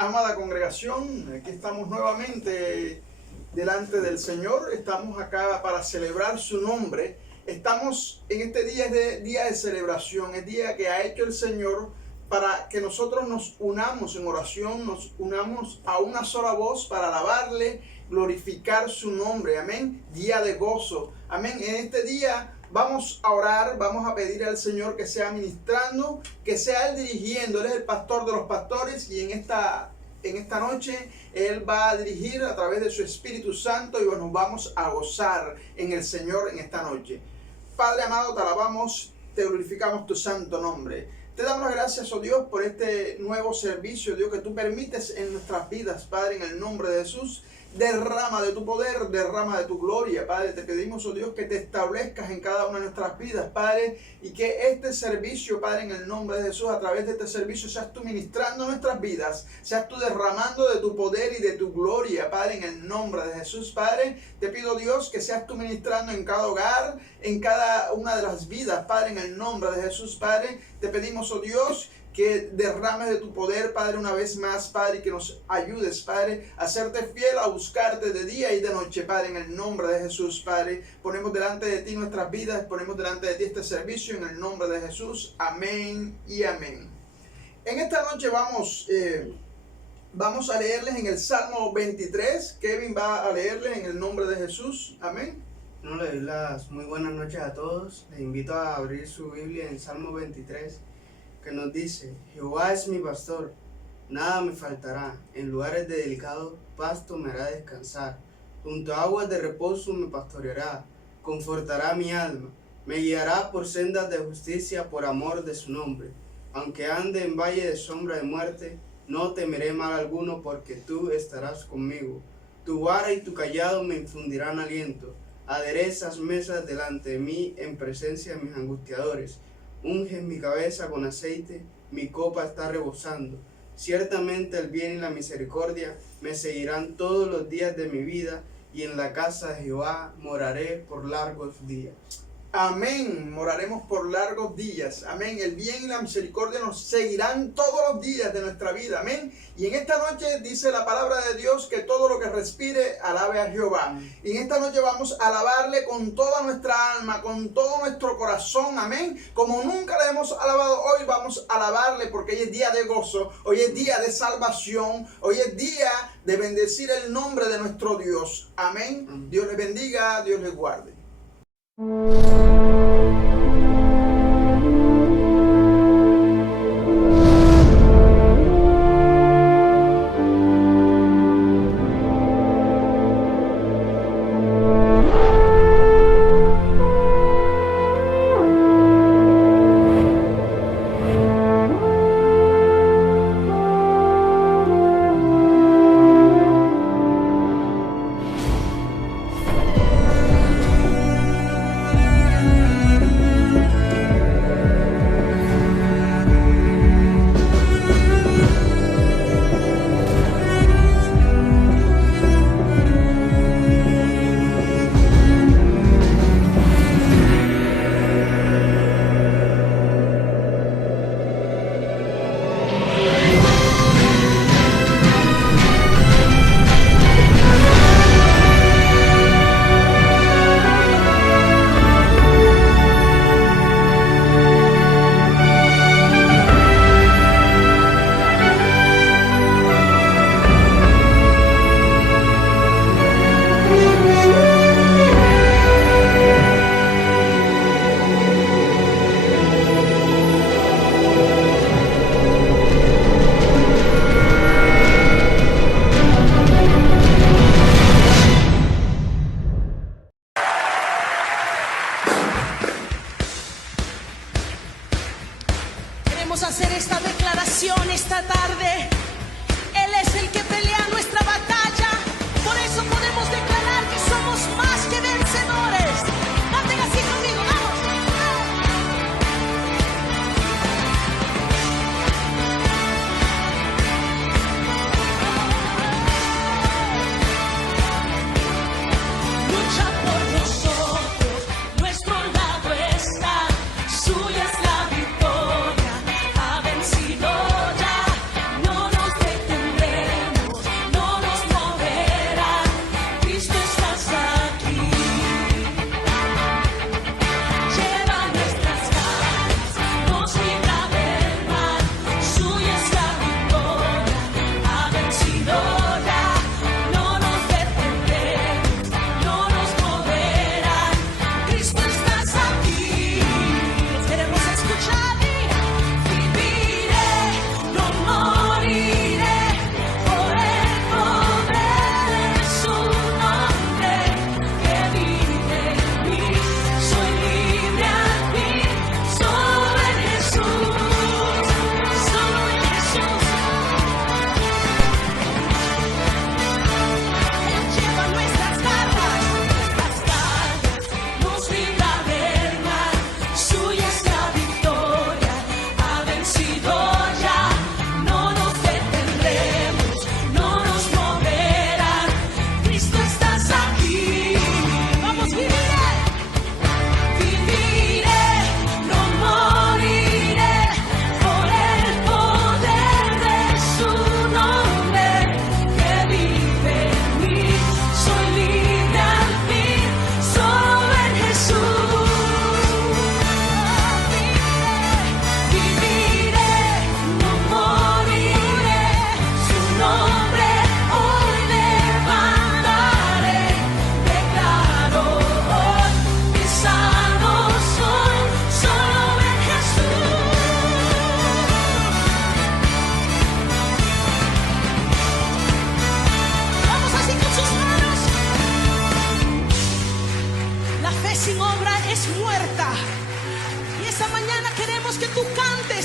Amada congregación, aquí estamos nuevamente delante del Señor. Estamos acá para celebrar su nombre. Estamos en este día, es día de celebración, es día que ha hecho el Señor para que nosotros nos unamos en oración, nos unamos a una sola voz para alabarle, glorificar su nombre. Amén. Día de gozo. Amén. En este día vamos a orar, vamos a pedir al Señor que sea ministrando, que sea Él dirigiendo. Él es el pastor de los pastores y en esta noche Él va a dirigir a través de su Espíritu Santo y nos vamos a gozar en el Señor en esta noche. Padre amado, te alabamos, te glorificamos tu santo nombre. Te damos las gracias, oh Dios, por este nuevo servicio, Dios, que tú permites en nuestras vidas, Padre, en el nombre de Jesús. Derrama de tu poder, derrama de tu gloria, Padre. Te pedimos, oh Dios, que te establezcas en cada una de nuestras vidas, Padre, y que este servicio, Padre, en el nombre de Jesús, a través de este servicio, seas tú ministrando nuestras vidas, seas tú derramando de tu poder y de tu gloria, Padre, en el nombre de Jesús, Padre. Te pido, Dios, que seas tú ministrando en cada hogar, en cada una de las vidas, Padre, en el nombre de Jesús, Padre. Te pedimos, oh Dios, que derrames de tu poder, Padre, una vez más, Padre, y que nos ayudes, Padre, a serte fiel, a buscarte de día y de noche, Padre, en el nombre de Jesús, Padre. Ponemos delante de ti nuestras vidas, ponemos delante de ti este servicio, en el nombre de Jesús. Amén y amén. En esta noche vamos a leerles en el Salmo 23. Kevin va a leerles en el nombre de Jesús. Amén. No le doy las muy buenas noches a todos. Les invito a abrir su Biblia en Salmo 23. Que nos dice: Jehová es mi pastor, nada me faltará. En lugares de delicado pasto me hará descansar. Junto a aguas de reposo me pastoreará. Confortará mi alma. Me guiará por sendas de justicia por amor de su nombre. Aunque ande en valle de sombra de muerte, no temeré mal alguno, porque tú estarás conmigo. Tu vara y tu cayado me infundirán aliento. Aderezas mesas delante de mí en presencia de mis angustiadores. Unges mi cabeza con aceite, mi copa está rebosando. Ciertamente el bien y la misericordia me seguirán todos los días de mi vida, y en la casa de Jehová moraré por largos días. Amén, moraremos por largos días. Amén, el bien y la misericordia nos seguirán todos los días de nuestra vida. Amén. Y en esta noche dice la palabra de Dios que todo lo que respire alabe a Jehová. Y en esta noche vamos a alabarle con toda nuestra alma, con todo nuestro corazón. Amén. Como nunca le hemos alabado, hoy vamos a alabarle, porque hoy es día de gozo, hoy es día de salvación, hoy es día de bendecir el nombre de nuestro Dios. Amén. Dios les bendiga, Dios les guarde. Hacer esta declaración esta tarde. Él es el que pelea nuestra batalla. Por eso podemos declarar que somos más que vencedores. Canten así conmigo, vamos. Lucha por nosotros, nuestro lado está. Suya es la victoria, ha vencido ya. No nos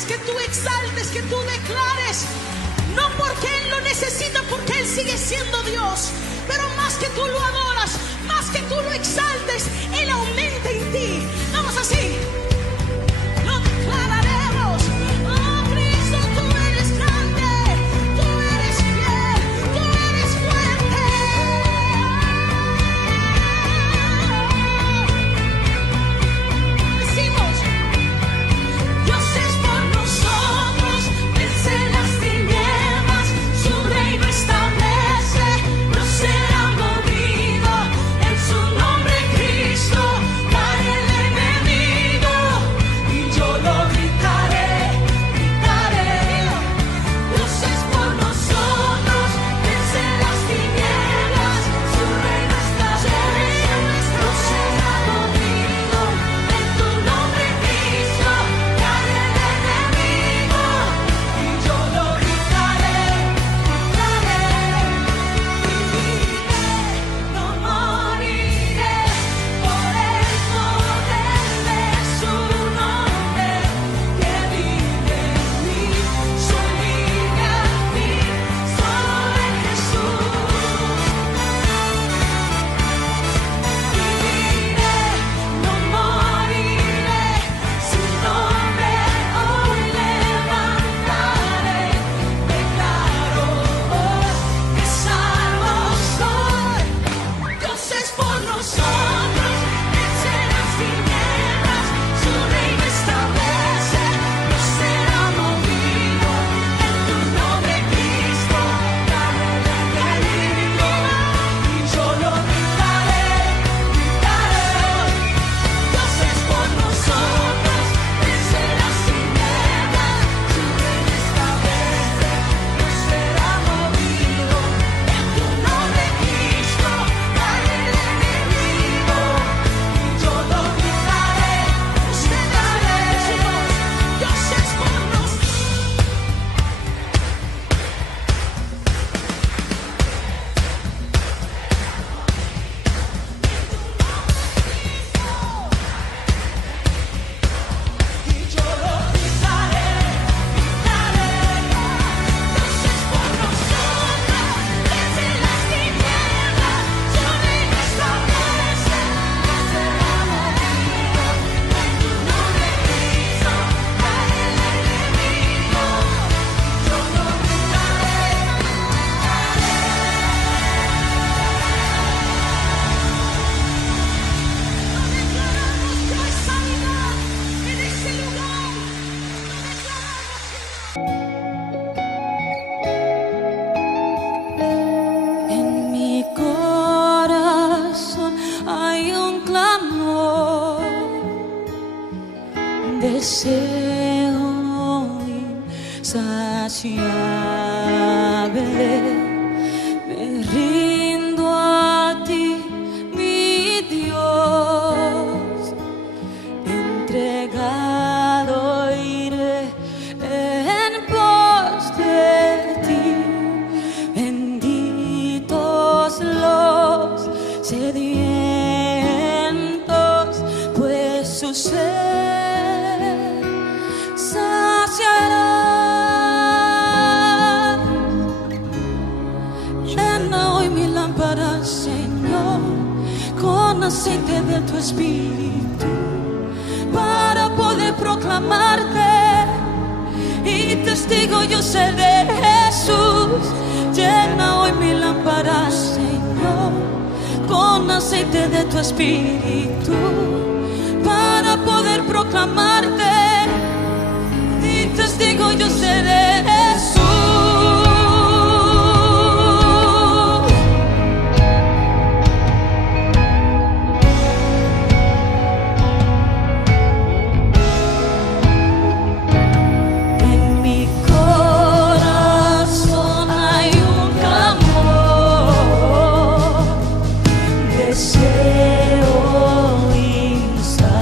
alabes, que tú exaltes, que tú declares. No porque Él lo necesita, porque Él sigue siendo Dios. Pero más que tú lo adoras, más que tú lo exaltes, Él aumenta en ti. Vamos así. Lo declararemos. Oh Cristo, tú eres grande, tú eres fiel, tú eres fuerte. Decimos, Dios es por nosotros, vence las tinieblas, su reino establece, no será movido, en su nombre Cristo cae el enemigo, y yo lo gritaré, gritaré. Dios es por nosotros, vence las tinieblas, su reino establece, no será movido, en tu nombre Cristo cae el enemigo, y yo lo gritaré, gritaré. Viviré, no moriré, por el poder de su nombre, que vive en mí, soy libre a ti, solo en Jesús. Viviré, no moriré, su nombre hoy levantaré, declaro hoy que salvo soy. Dios es por nosotros, vence las tinieblas, su reino establece, no será movido, en tu nombre Cristo cae el enemigo, y yo lo gritaré, gritaré. Dios es por nosotros, vence las tinieblas, su reino establece, no será movido, en tu nombre Cristo cae el enemigo, y yo lo gritaré, gritaré. Dios es por nosotros. Y yo lo gritaré, gritaré. Dios es por nosotros, vence las tinieblas, su reino establece, no será movido, en tu nombre Cristo cae el enemigo, y yo lo gritaré, declaramos que hay sanidad en ese lugar. Lo declaramos. En mi corazón hay un clamor, deseo insaciable. Me rindo a ti, mi Dios, entregado iré en pos de ti. Benditos los sedientos, pues su sed saciará. Llena hoy mi lámpara, Señor, con aceite de tu espíritu, para poder proclamarte, y testigo yo ser de Jesús. Llena hoy mi lámpara, Señor, con aceite de tu espíritu, para poder proclamarte, y testigo yo ser de Jesús. En mi corazón hay un clamor, deseo insaciable.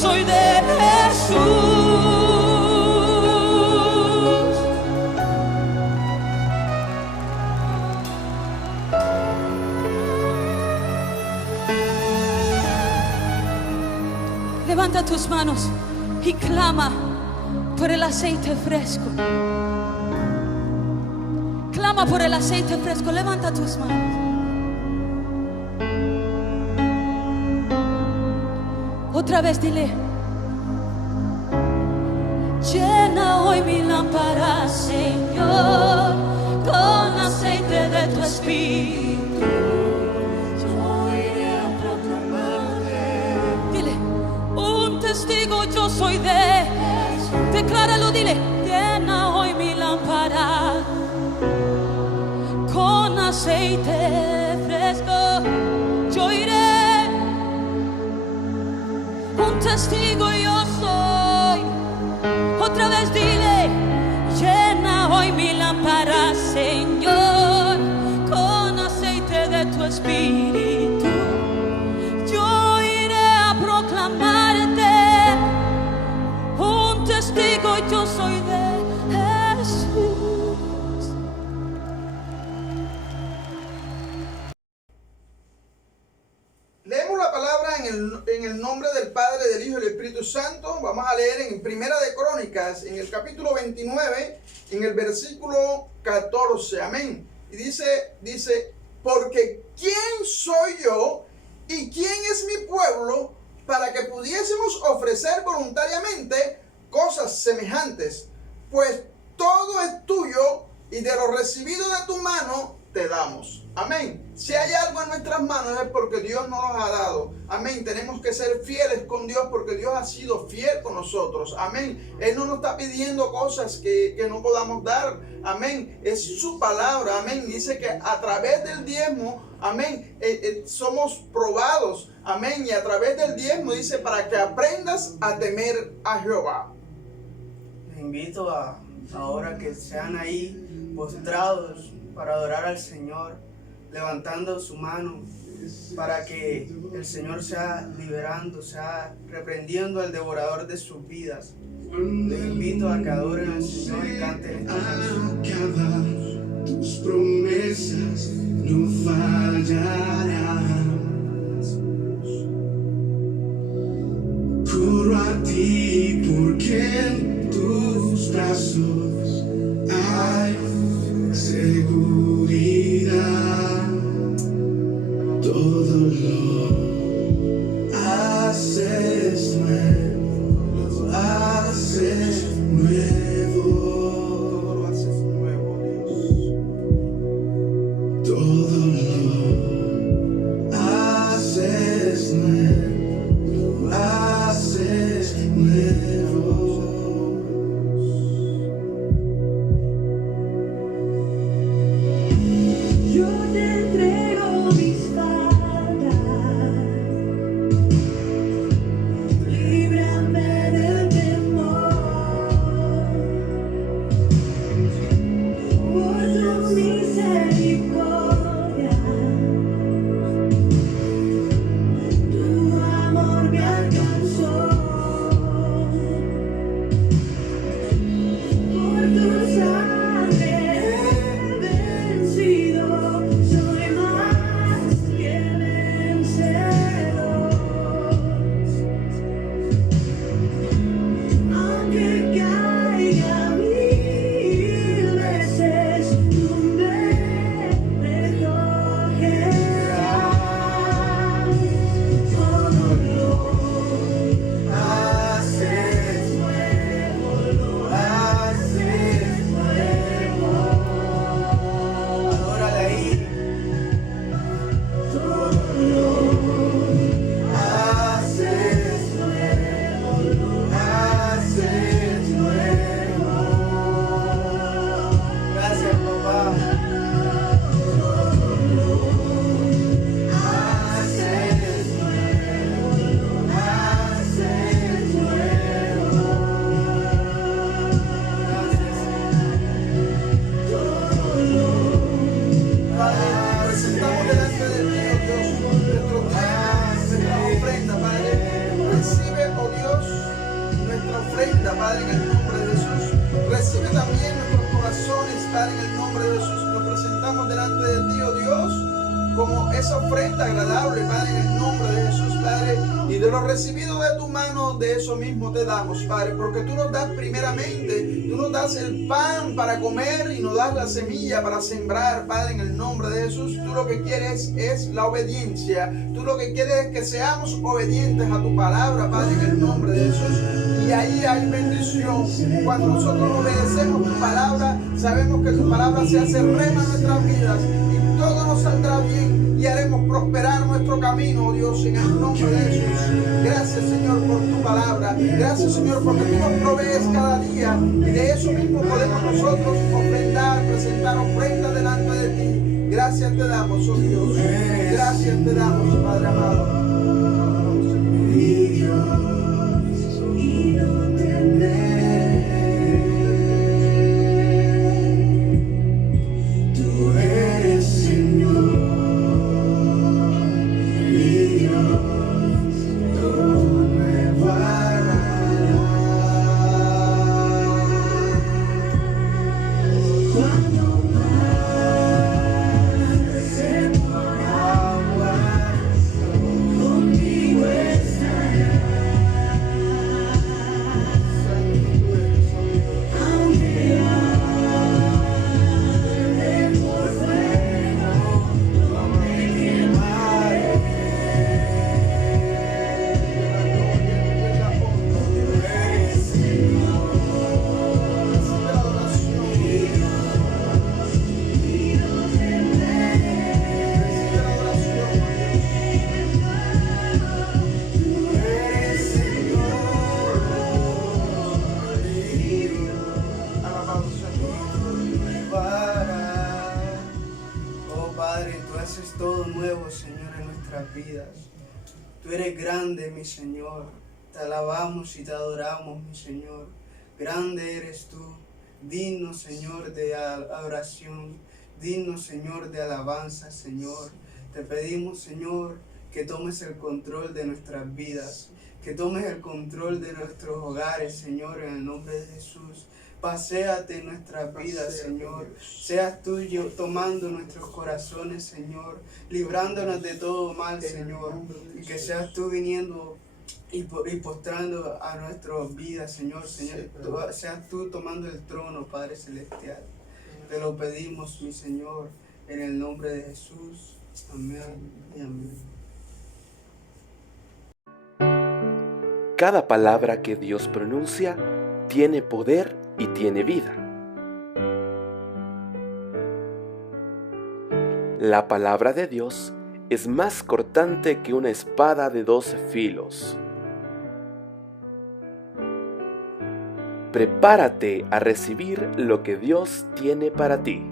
soy de Jesús. Levanta tus manos y clama por el aceite fresco. Clama por el aceite fresco. Levanta tus manos. Otra vez dile: llena hoy mi lámpara, Señor, con aceite de tu espíritu. Yo iré a proclamarte. Dile: un testigo yo soy de Jesús. Decláralo, dile: llena hoy mi lámpara con aceite fresco. Yo iré. Un testigo yo soy. Otra vez dile: llena hoy mi lámpara, Señor, con aceite de tu espíritu. Yo iré a proclamarte. Un testigo yo soy de Jesús. Leemos la palabra en el nombre del Padre, del Hijo y del Espíritu Santo. Vamos a leer en Primera de Crónicas, en el capítulo 29, en el versículo 14. Amén. Y dice, porque ¿quién soy yo y quién es mi pueblo para que pudiésemos ofrecer voluntariamente cosas semejantes? Pues todo es tuyo y de lo recibido de tu mano te damos. Amén. Si hay algo en nuestras manos es porque Dios nos lo ha dado. Amén. Tenemos que ser fieles con Dios porque Dios ha sido fiel con nosotros. Amén. Él no nos está pidiendo cosas que no podamos dar. Amén. Es su palabra. Amén. Dice que a través del diezmo, amén, somos probados. Amén. Y a través del diezmo dice para que aprendas a temer a Jehová. Les invito a ahora que sean ahí postrados para adorar al Señor, levantando su mano para que el Señor sea liberando, sea reprendiendo al devorador de sus vidas. Les invito a que adoren al Señor y canten esta canción. Tus promesas no fallarán. Corro a ti porque en tus brazos hay seguridad. Todo lo haces nuevo, lo haces nuevo. Todo lo haces nuevo, lo haces nuevo. Padre, en el nombre de Jesús, nos presentamos delante de ti, oh Dios, como esa ofrenda agradable, Padre, en el nombre de Jesús, Padre, y de lo recibido de tu mano, de eso mismo te damos, Padre, porque tú nos das primeramente, tú nos das el pan para comer y nos das la semilla para sembrar, Padre, en el nombre de Jesús. Tú lo que quieres es la obediencia, tú lo que quieres es que seamos obedientes a tu palabra, Padre, en el nombre de Jesús, y ahí hay bendición. Cuando nosotros obedecemos tu palabra, sabemos que tu palabra se hace rema en nuestras vidas, y todo nos saldrá bien y haremos prosperar nuestro camino, oh Dios, en el nombre de Jesús. Gracias, Señor, por tu palabra. Gracias, Señor, porque tú nos provees cada día, y de eso mismo podemos nosotros ofrendar, presentar ofrenda delante de ti. Gracias te damos, oh Dios. Gracias te damos, Padre amado. Todo nuevo, Señor, en nuestras vidas. Tú eres grande, mi Señor. Te alabamos y te adoramos, mi Señor. Grande eres tú. Digno, Señor, de adoración. Digno, Señor, de alabanza, Señor. Te pedimos, Señor, que tomes el control de nuestras vidas. Que tomes el control de nuestros hogares, Señor, en el nombre de Jesús. Paséate en nuestras vidas, Señor. Seas tú tomando nuestros corazones, Señor, librándonos de todo mal, Señor. Y que seas tú viniendo y postrando a nuestras vidas, Señor. Seas tú tomando el trono, Padre Celestial. Te lo pedimos, mi Señor, en el nombre de Jesús. Amén y amén. Cada palabra que Dios pronuncia tiene poder y tiene vida. La palabra de Dios es más cortante que una espada de 2 filos. Prepárate a recibir lo que Dios tiene para ti.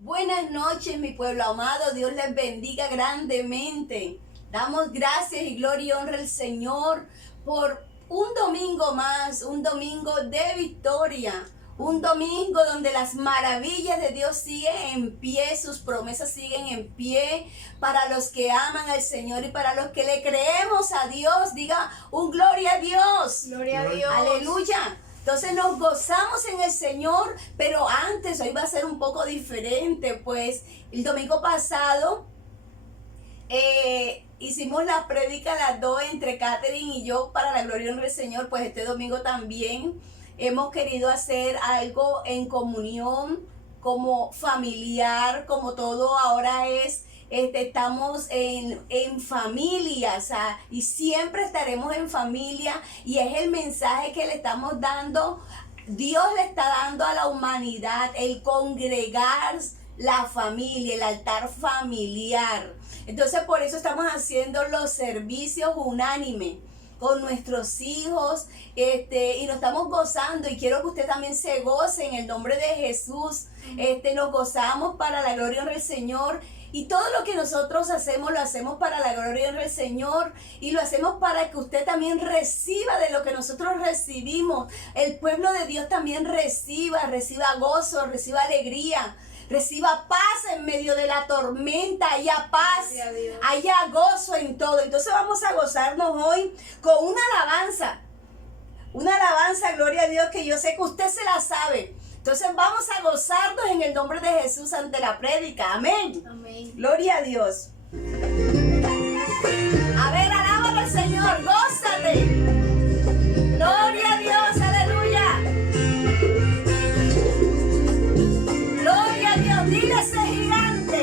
Buenas noches, mi pueblo amado. Dios les bendiga grandemente. Damos gracias y gloria y honra al Señor por un domingo más, un domingo de victoria, un domingo donde las maravillas de Dios siguen en pie, sus promesas siguen en pie para los que aman al Señor y para los que le creemos a Dios. Diga un gloria a Dios. Gloria a Dios. Aleluya. Entonces nos gozamos en el Señor, pero antes, hoy va a ser un poco diferente, pues el domingo pasado hicimos la prédica las dos entre Catherine y yo para la gloria y honra del Señor. Pues este domingo también hemos querido hacer algo en comunión, como familiar, como todo ahora es. Estamos en familia, o sea, y siempre estaremos en familia, y es el mensaje que le estamos dando. Dios le está dando a la humanidad el congregar la familia, el altar familiar. Entonces por eso estamos haciendo los servicios unánimes con nuestros hijos, y nos estamos gozando, y quiero que usted también se goce en el nombre de Jesús. Nos gozamos para la gloria y honra del Señor, y todo lo que nosotros hacemos lo hacemos para la gloria y honra del Señor, y lo hacemos para que usted también reciba de lo que nosotros recibimos. El pueblo de Dios también reciba gozo, reciba alegría, reciba paz en medio de la tormenta. Haya paz, haya gozo en todo. Entonces vamos a gozarnos hoy con una alabanza, Una alabanza, gloria a Dios, que yo sé que usted se la sabe. Entonces vamos a gozarnos en el nombre de Jesús ante la prédica. Amén. Amén. Gloria a Dios. A ver, alábalo al Señor, gózate. Gloria a Dios, aleluya. Gloria a Dios, dile a ese gigante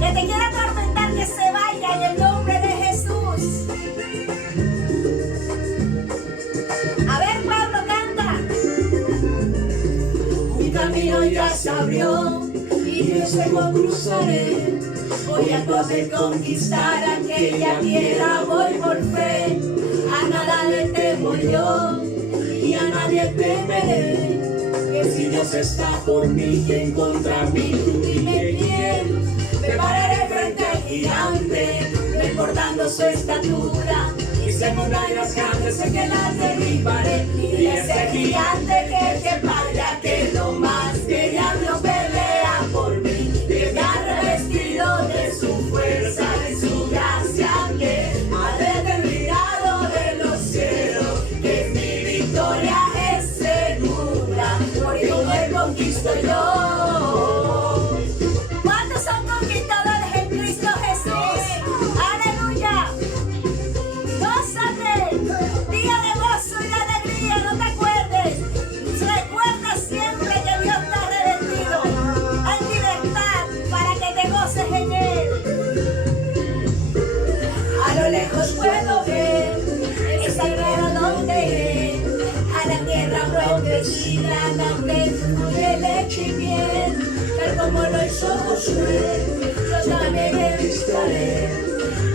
que te quiere atormentar que se vaya en el nombre de Jesús. A ver, Pablo, canta. Mi camino ya se abrió y yo solo cruzaré. Voy a poder conquistar aquella tierra, voy por fe. A nada le temo yo y a nadie temeré. Que si Dios está por mí, ¿quién contra mí? Tú dime quién. Me pararé frente al gigante, recordando su estatura. Hice murallas grandes, sé que las derribaré. Y ese gigante que vaya, que no más, que ya no pelea por mí. Que me ha revestido de su fuerza y su gracia, que ha determinado en los cielos que mi victoria es segura, porque yo me conquisto yo. ¿Cuántos son conquistadores en Cristo Jesús? Aleluya. Gózate. Día de gozo y de alegría, no te acuerdes. Recuerda siempre que Dios te ha revestido en libertad para que te goces en Él. A lo lejos puedo ver esa guerra donde a la tierra protegida, donde fluye leche y miel. Tal como lo hizo Josué, yo también me vistaré.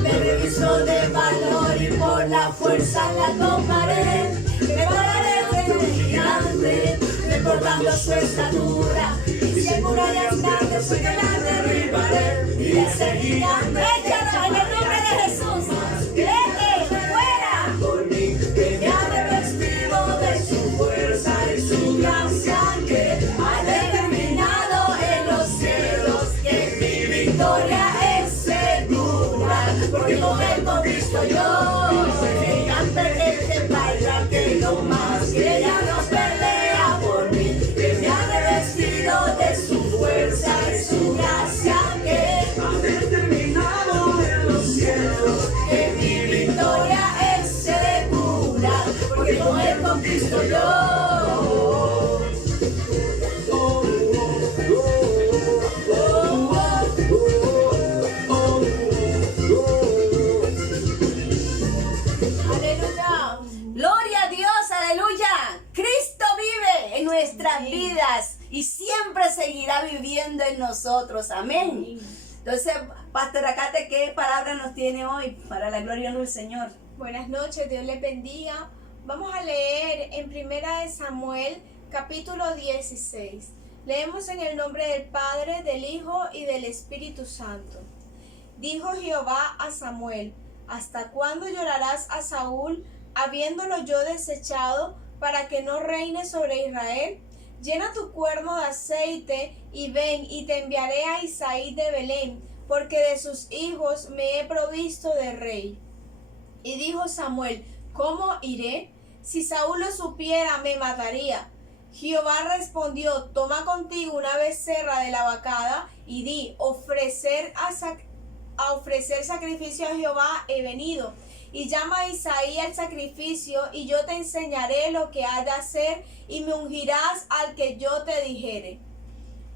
Me revisto de valor y por la fuerza la tomaré. Me pararé frente al gigante, recordando su estatura. Y si hay murallas grandes, sé que las derribaré. Y ese gigante Échalo en el nombre de Jesús. Vete, fuera. por mí, que me ha revestido de su fuerza y su gracia, que ha determinado en los cielos que mi victoria es segura, porque con él conquisto yo. Ese gigante que vaya, que no más, que ya no pelea por mí, que me ha revestido de su fuerza y su gracia, que ha determinado en los cielos que mi victoria es segura, porque con él conquisto yo. Aleluya. Gloria a Dios, aleluya. Cristo vive en nuestras vidas y siempre seguirá viviendo en nosotros. Amén. Entonces, Pastora Kate, ¿qué palabra nos tiene hoy para la gloria del Señor? Buenas noches, Dios les bendiga. Vamos a leer en 1 de Samuel, capítulo 16. Leemos en el nombre del Padre, del Hijo y del Espíritu Santo. Dijo Jehová a Samuel: ¿Hasta cuándo llorarás a Saúl, habiéndolo yo desechado, para que no reine sobre Israel? Llena tu cuerno de aceite y ven, y te enviaré a Isaí de Belén, porque de sus hijos me he provisto de rey. Y dijo Samuel: ¿Cómo iré? Si Saúl lo supiera, me mataría. Jehová respondió: Toma contigo una becerra de la vacada y di: a ofrecer sacrificio a Jehová he venido. Y llama a Isaí al sacrificio, y yo te enseñaré lo que has de hacer, y me ungirás al que yo te dijere.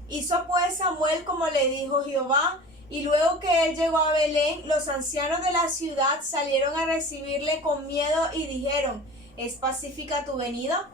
Hizo pues Samuel como le dijo Jehová, y luego que él llegó a Belén, los ancianos de la ciudad salieron a recibirle con miedo y dijeron: ¿Es pacífica tu venida?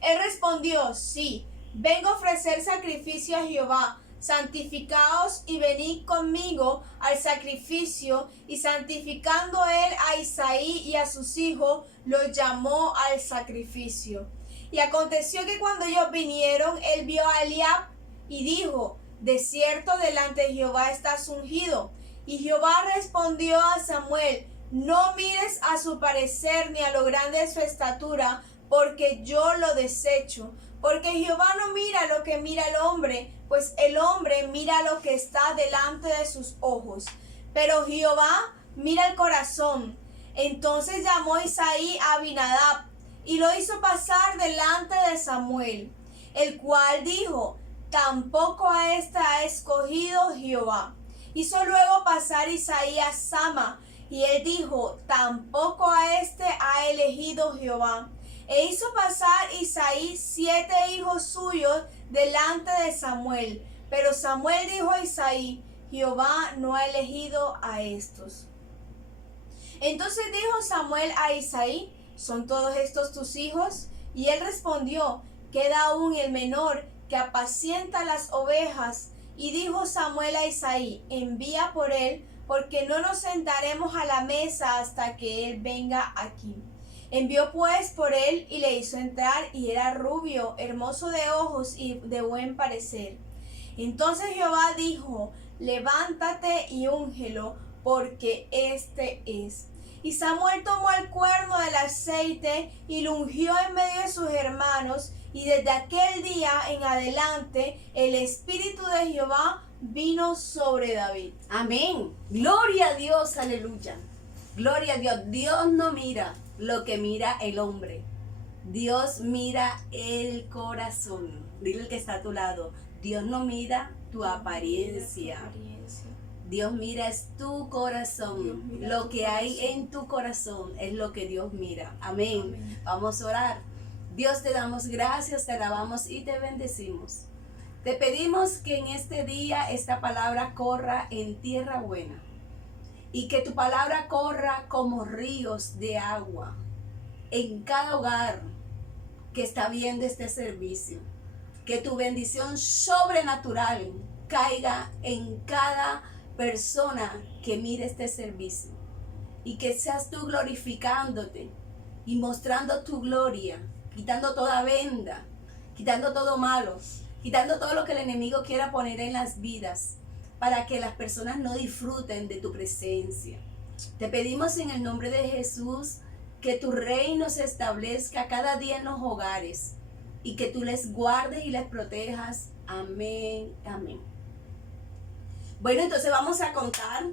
Él respondió: Sí, vengo a ofrecer sacrificio a Jehová. Santificaos y venid conmigo al sacrificio. Y santificando él a Isaí y a sus hijos, los llamó al sacrificio. Y aconteció que cuando ellos vinieron, él vio a Eliab y dijo: De cierto delante de Jehová estás ungido. Y Jehová respondió a Samuel: No mires a su parecer ni a lo grande de su estatura, porque yo lo desecho. Porque Jehová no mira lo que mira el hombre, pues el hombre mira lo que está delante de sus ojos. Pero Jehová mira el corazón. Entonces llamó Isaí a Abinadab y lo hizo pasar delante de Samuel, el cual dijo: tampoco a este ha escogido Jehová. Hizo luego pasar Isaí a Sama, y él dijo: tampoco a este ha elegido Jehová. E hizo pasar Isaí 7 hijos suyos delante de Samuel. Pero Samuel dijo a Isaí: Jehová no ha elegido a estos. Entonces dijo Samuel a Isaí: ¿son todos estos tus hijos? Y él respondió: queda aún el menor, que apacienta las ovejas. Y dijo Samuel a Isaí: envía por él, porque no nos sentaremos a la mesa hasta que él venga aquí. Envió pues por él y le hizo entrar, y era rubio, hermoso de ojos y de buen parecer. Entonces Jehová dijo: levántate y úngelo, porque este es. Y Samuel tomó el cuerno del aceite y lo ungió en medio de sus hermanos, y desde aquel día en adelante el Espíritu de Jehová vino sobre David. Amén. Gloria a Dios, aleluya. Gloria a Dios. Dios no mira lo que mira el hombre. Dios mira el corazón. Dile al que está a tu lado: Dios no mira tu apariencia. Dios mira es tu corazón. Lo que hay en tu corazón es lo que Dios mira. Amén. Vamos a orar. Dios, te damos gracias, te alabamos y te bendecimos. Te pedimos que en este día esta palabra corra en tierra buena, y que tu palabra corra como ríos de agua en cada hogar que está viendo este servicio. Que tu bendición sobrenatural caiga en cada persona que mire este servicio, y que seas tú glorificándote y mostrando tu gloria, quitando toda venda, quitando todo malo, quitando todo lo que el enemigo quiera poner en las vidas, para que las personas no disfruten de tu presencia. Te pedimos en el nombre de Jesús que tu reino se establezca cada día en los hogares, y que tú les guardes y les protejas. Amén, amén. Bueno, entonces vamos a contar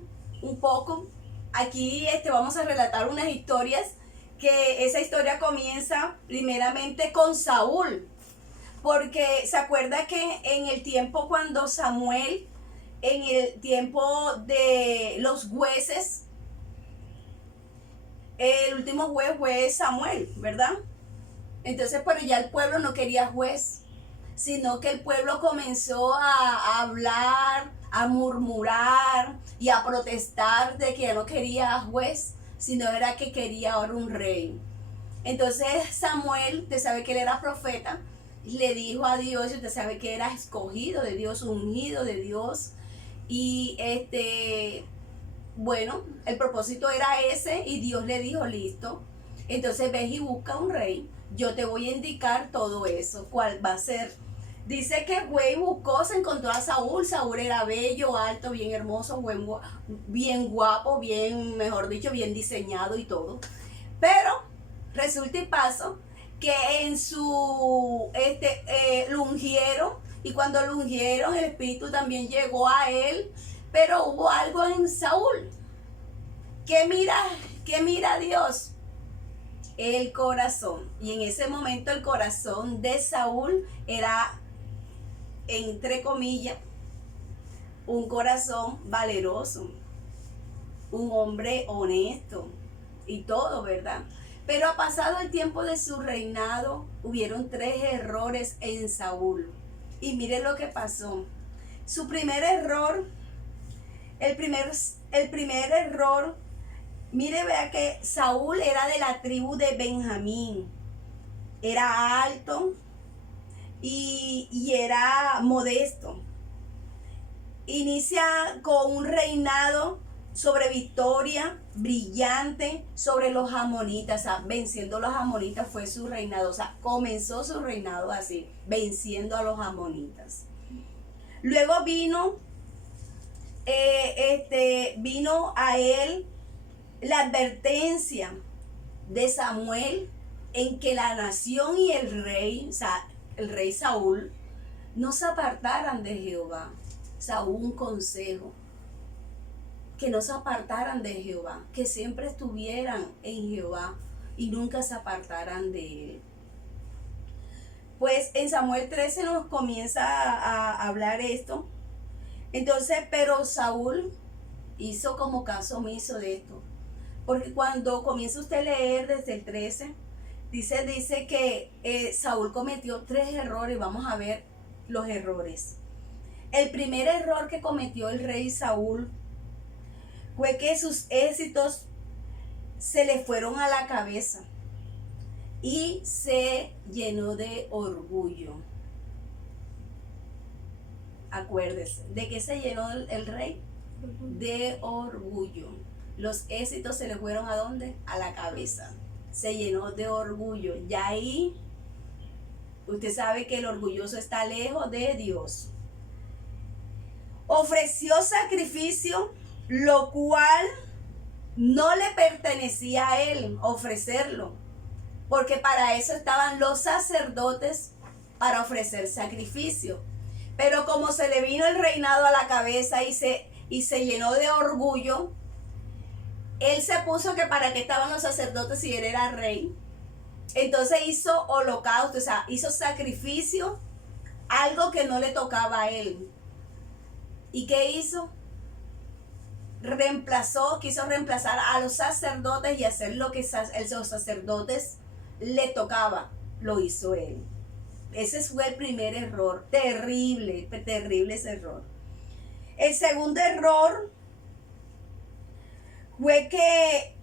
un poco. Aquí vamos a relatar unas historias, que esa historia comienza primeramente con Saúl. Porque se acuerda que en el tiempo cuando Samuel, en el tiempo de los jueces, el último juez fue Samuel, ¿verdad? Entonces, pero ya el pueblo no quería juez, sino que el pueblo comenzó a hablar, a murmurar y a protestar de que ya no quería juez, sino era que quería ahora un rey. Entonces Samuel, usted sabe que él era profeta, le dijo a Dios, y usted sabe que era escogido de Dios, ungido de Dios, y bueno, el propósito era ese, y Dios le dijo: listo, entonces ves y busca un rey, yo te voy a indicar todo eso, cuál va a ser. Dice que fue y buscó, se encontró a Saúl. Saúl era bello, alto, bien hermoso, bien guapo, bien, mejor dicho, bien diseñado y todo. Pero resulta y pasa que en su, lo ungieron, y cuando lo ungieron el Espíritu también llegó a él, pero hubo algo en Saúl. ¿Qué mira Dios? El corazón. Y en ese momento el corazón de Saúl era, entre comillas, un corazón valeroso, un hombre honesto y todo, ¿verdad? Pero ha pasado el tiempo de su reinado, hubieron 3 errores en Saúl. Y mire lo que pasó. Su primer error, el primer error, mire, vea que Saúl era de la tribu de Benjamín. Era alto y era modesto. Inicia con un reinado sobre victoria brillante sobre los amonitas, o sea, venciendo a los amonitas fue su reinado, o sea, comenzó su reinado así, venciendo a los amonitas. Luego vino a él la advertencia de Samuel en que la nación y el rey, o sea, el rey Saúl, no se apartaran de Jehová. O sea, hubo un consejo, que no se apartaran de Jehová, que siempre estuvieran en Jehová. y nunca se apartaran de él. Pues en Samuel 13 nos comienza a hablar esto. Entonces, pero Saúl hizo como caso omiso de esto. Porque cuando comienza usted a leer desde el 13, dice que Saúl cometió 3 errores. Vamos a ver los errores. El primer error que cometió el rey Saúl fue que sus éxitos se le fueron a la cabeza y se llenó de orgullo. Acuérdese, ¿de qué se llenó el rey? De orgullo. Los éxitos se le fueron ¿a dónde? A la cabeza. Se llenó de orgullo. Y ahí usted sabe que el orgulloso está lejos de Dios. Ofreció sacrificio, lo cual no le pertenecía a él ofrecerlo, porque para eso estaban los sacerdotes, para ofrecer sacrificio. Pero como se le vino el reinado a la cabeza y se llenó de orgullo, él se puso que para qué estaban los sacerdotes si él era rey. Entonces hizo holocausto, o sea, hizo sacrificio, algo que no le tocaba a él. ¿Y qué hizo? Quiso reemplazar a los sacerdotes y hacer lo que los sacerdotes le tocaba. Lo hizo él. Ese fue el primer error. Terrible, terrible ese error. El segundo error fue que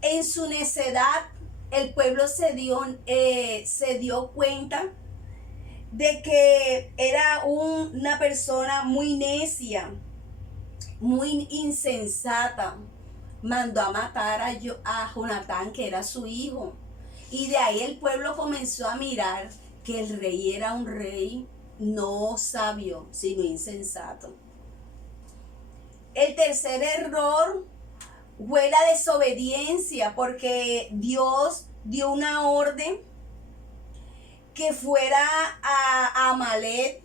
en su necedad el pueblo se dio cuenta de que era una persona muy necia, muy insensata. Mandó a matar a Jonatán, que era su hijo. Y de ahí el pueblo comenzó a mirar que el rey era un rey no sabio, sino insensato. El tercer error fue la desobediencia, porque Dios dio una orden que fuera a Amalek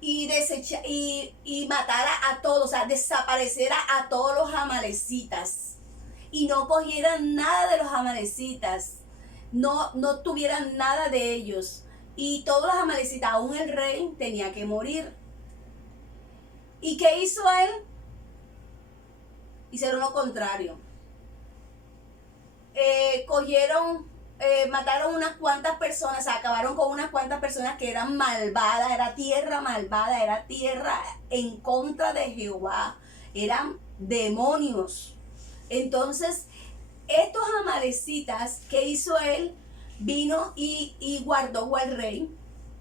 y matara a todos, o sea, desapareciera a todos los amalecitas y no cogieran nada de los amalecitas, no tuvieran nada de ellos, y todos los amalecitas, aún el rey, tenía que morir. ¿Y qué hizo él? Hicieron lo contrario. Mataron unas cuantas personas, acabaron con unas cuantas personas que eran malvadas, era tierra malvada, era tierra en contra de Jehová, eran demonios. Entonces, estos amalecitas, ¿qué hizo él? Vino y guardó al rey,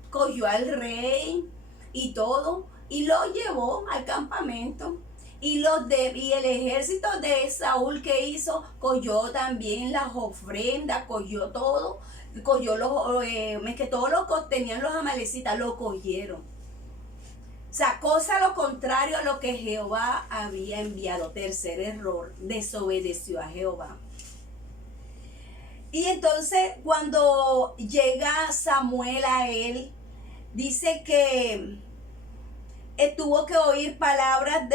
cogió al rey y todo, y lo llevó al campamento. Y el ejército de Saúl, que hizo, cogió también las ofrendas, cogió todo, cogió que todos los que tenían los amalecitas lo cogieron. O sea, cosa lo contrario a lo que Jehová había enviado. Tercer error, desobedeció a Jehová. Y entonces cuando llega Samuel a él, dice que tuvo que oír palabras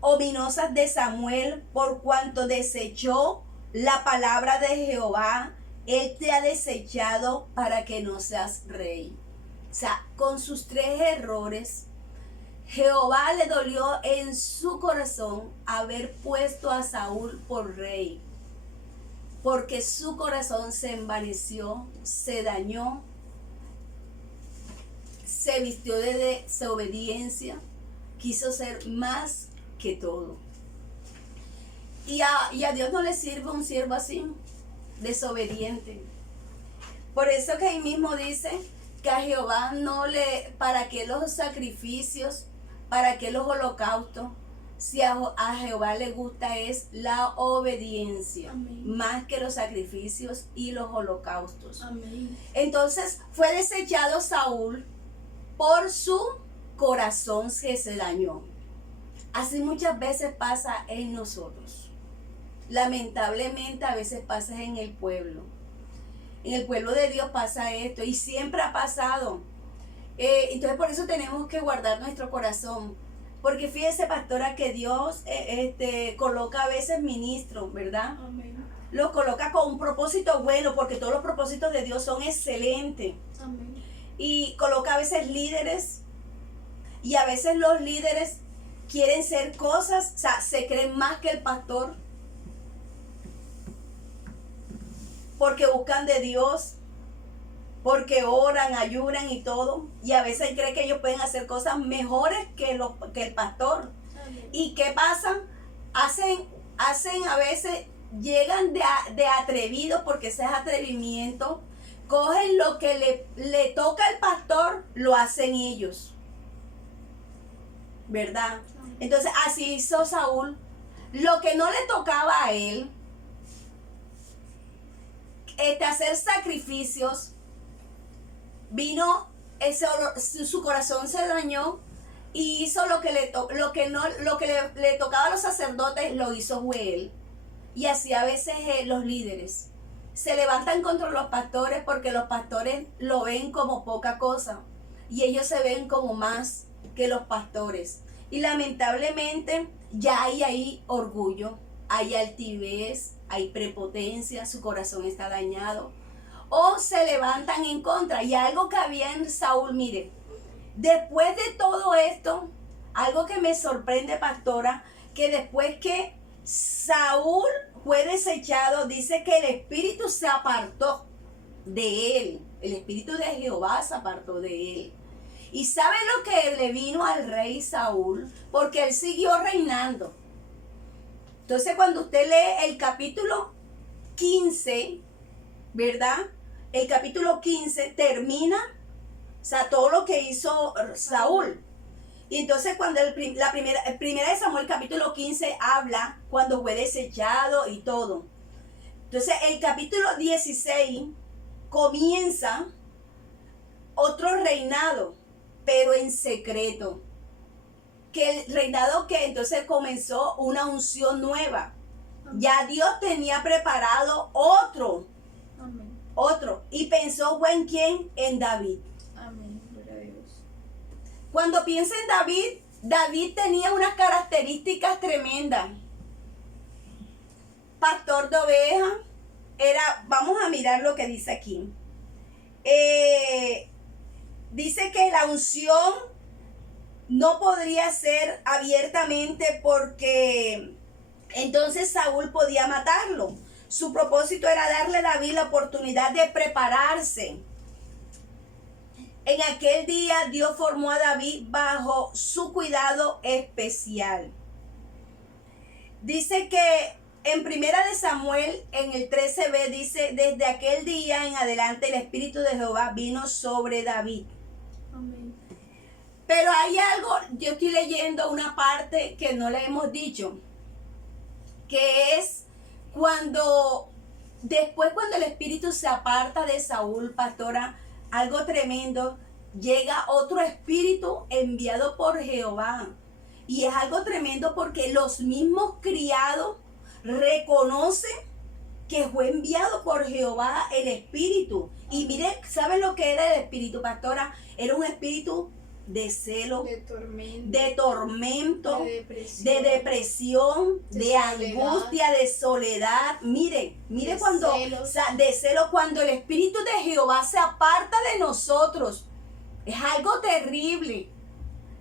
ominosas de Samuel, por cuanto desechó la palabra de Jehová. Él te ha desechado para que no seas rey. O sea, con sus 3 errores, Jehová le dolió en su corazón haber puesto a Saúl por rey, porque su corazón se envaneció, se dañó, se vistió de desobediencia, quiso ser más que todo. Y a Dios no le sirve un siervo así, desobediente. Por eso que ahí mismo dice que a Jehová ¿para qué los sacrificios? ¿Para qué los holocaustos? Si a Jehová le gusta es la obediencia. Amén. Más que los sacrificios y los holocaustos. Amén. Entonces fue desechado Saúl por su corazón que se dañó. Así muchas veces pasa en nosotros. Lamentablemente a veces pasa en el pueblo. En el pueblo de Dios pasa esto y siempre ha pasado. Entonces por eso tenemos que guardar nuestro corazón. Porque fíjese, pastora, que Dios coloca a veces ministros, ¿verdad? Amén. Los coloca con un propósito bueno, porque todos los propósitos de Dios son excelentes. Amén. Y coloca a veces líderes, y a veces los líderes quieren ser cosas, o sea, se creen más que el pastor, porque buscan de Dios, porque oran, ayunan y todo, y a veces creen que ellos pueden hacer cosas mejores que el pastor. Amén. ¿Y qué pasa? Hacen a veces, llegan de atrevidos, porque ese es atrevimiento, cogen lo que le toca al pastor, lo hacen ellos, ¿verdad? Entonces así hizo Saúl, lo que no le tocaba a él, hacer sacrificios, vino, su corazón se dañó y hizo lo que le tocaba a los sacerdotes, lo hizo Joel. Y así a veces los líderes se levantan contra los pastores, porque los pastores lo ven como poca cosa y ellos se ven como más que los pastores. Y lamentablemente ya hay ahí orgullo, hay altivez, hay prepotencia, su corazón está dañado, o se levantan en contra. Y algo que había en Saúl, mire, después de todo esto, algo que me sorprende, pastora, que después que Saúl fue desechado, dice que el espíritu se apartó de él, el espíritu de Jehová se apartó de él. ¿Y sabe lo que le vino al rey Saúl? Porque él siguió reinando. Entonces, cuando usted lee el capítulo 15, ¿verdad? El capítulo 15 termina, o sea, todo lo que hizo Saúl. Y entonces cuando el primera de Samuel capítulo 15 habla cuando fue desechado y todo. Entonces el capítulo 16 comienza otro reinado, pero en secreto. Que el reinado que entonces comenzó una unción nueva. Ya Dios tenía preparado otro. Amén. Otro. Y pensó, ¿fue en quién? En David. Amén. Gloria a Dios. Cuando piensa en David, David tenía unas características tremendas. Pastor de ovejas, vamos a mirar lo que dice aquí. Dice que la unción no podría ser abiertamente, porque entonces Saúl podía matarlo. Su propósito era darle a David la oportunidad de prepararse. En aquel día Dios formó a David bajo su cuidado especial. Dice que en Primera de Samuel, en el 13b, dice, desde aquel día en adelante el Espíritu de Jehová vino sobre David. Amén. Pero hay algo, yo estoy leyendo una parte que no le hemos dicho, que es después cuando el Espíritu se aparta de Saúl, pastora, algo tremendo, llega otro espíritu enviado por Jehová. Y es algo tremendo porque los mismos criados reconocen que fue enviado por Jehová el espíritu. Y mire, ¿saben lo que era el espíritu, pastora? Era un espíritu de celo, de tormento, de depresión, de angustia, de soledad. Mire cuando, celos. O sea, de celo, cuando el Espíritu de Jehová se aparta de nosotros, es algo terrible.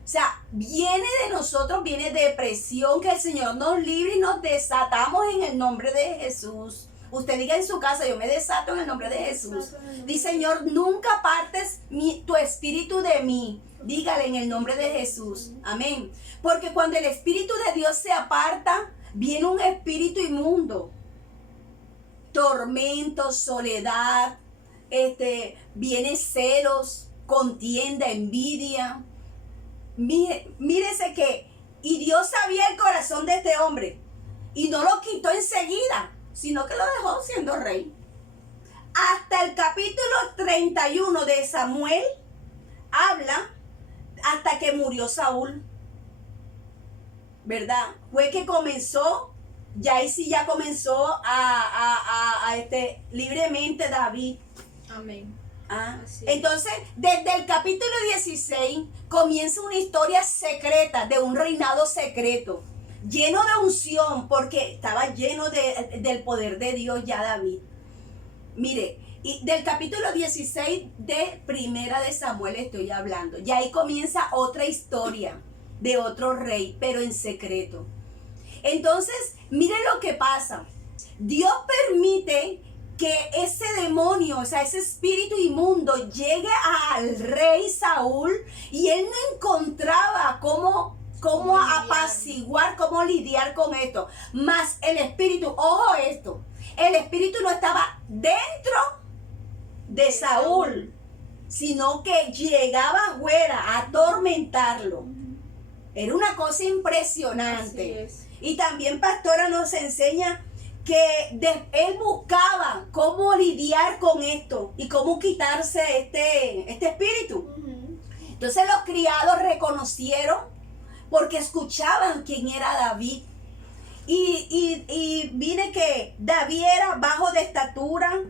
O sea, viene de nosotros, viene depresión, que el Señor nos libre y nos desatamos en el nombre de Jesús. Usted diga en su casa, yo me desato en el nombre de Jesús. Dice, Señor, nunca apartes tu espíritu de mí. Dígale en el nombre de Jesús. Amén. Porque cuando el Espíritu de Dios se aparta, viene un espíritu inmundo. Tormento, soledad, viene celos, contienda, envidia. Mírese que, y Dios sabía el corazón de este hombre, y no lo quitó enseguida, sino que lo dejó siendo rey. Hasta el capítulo 31 de Samuel habla hasta que murió Saúl, ¿verdad? Fue que comenzó, ya ahí sí ya comenzó libremente David. Amén. Así es. Entonces, desde el capítulo 16 comienza una historia secreta de un reinado secreto, lleno de unción, porque estaba lleno del poder de Dios ya David. Mire, y del capítulo 16 de Primera de Samuel estoy hablando. Y ahí comienza otra historia de otro rey, pero en secreto. Entonces, miren lo que pasa. Dios permite que ese demonio, o sea, ese espíritu inmundo llegue al rey Saúl y él no encontraba cómo apaciguar, cómo lidiar con esto. Mas el espíritu, ojo esto, el espíritu no estaba dentro de Saúl, sino que llegaba afuera a atormentarlo. Era una cosa impresionante. Así es. Y también Pastora nos enseña que él buscaba cómo lidiar con esto y cómo quitarse este espíritu. Entonces los criados reconocieron porque escuchaban quién era David. Y mire que David era bajo de estatura,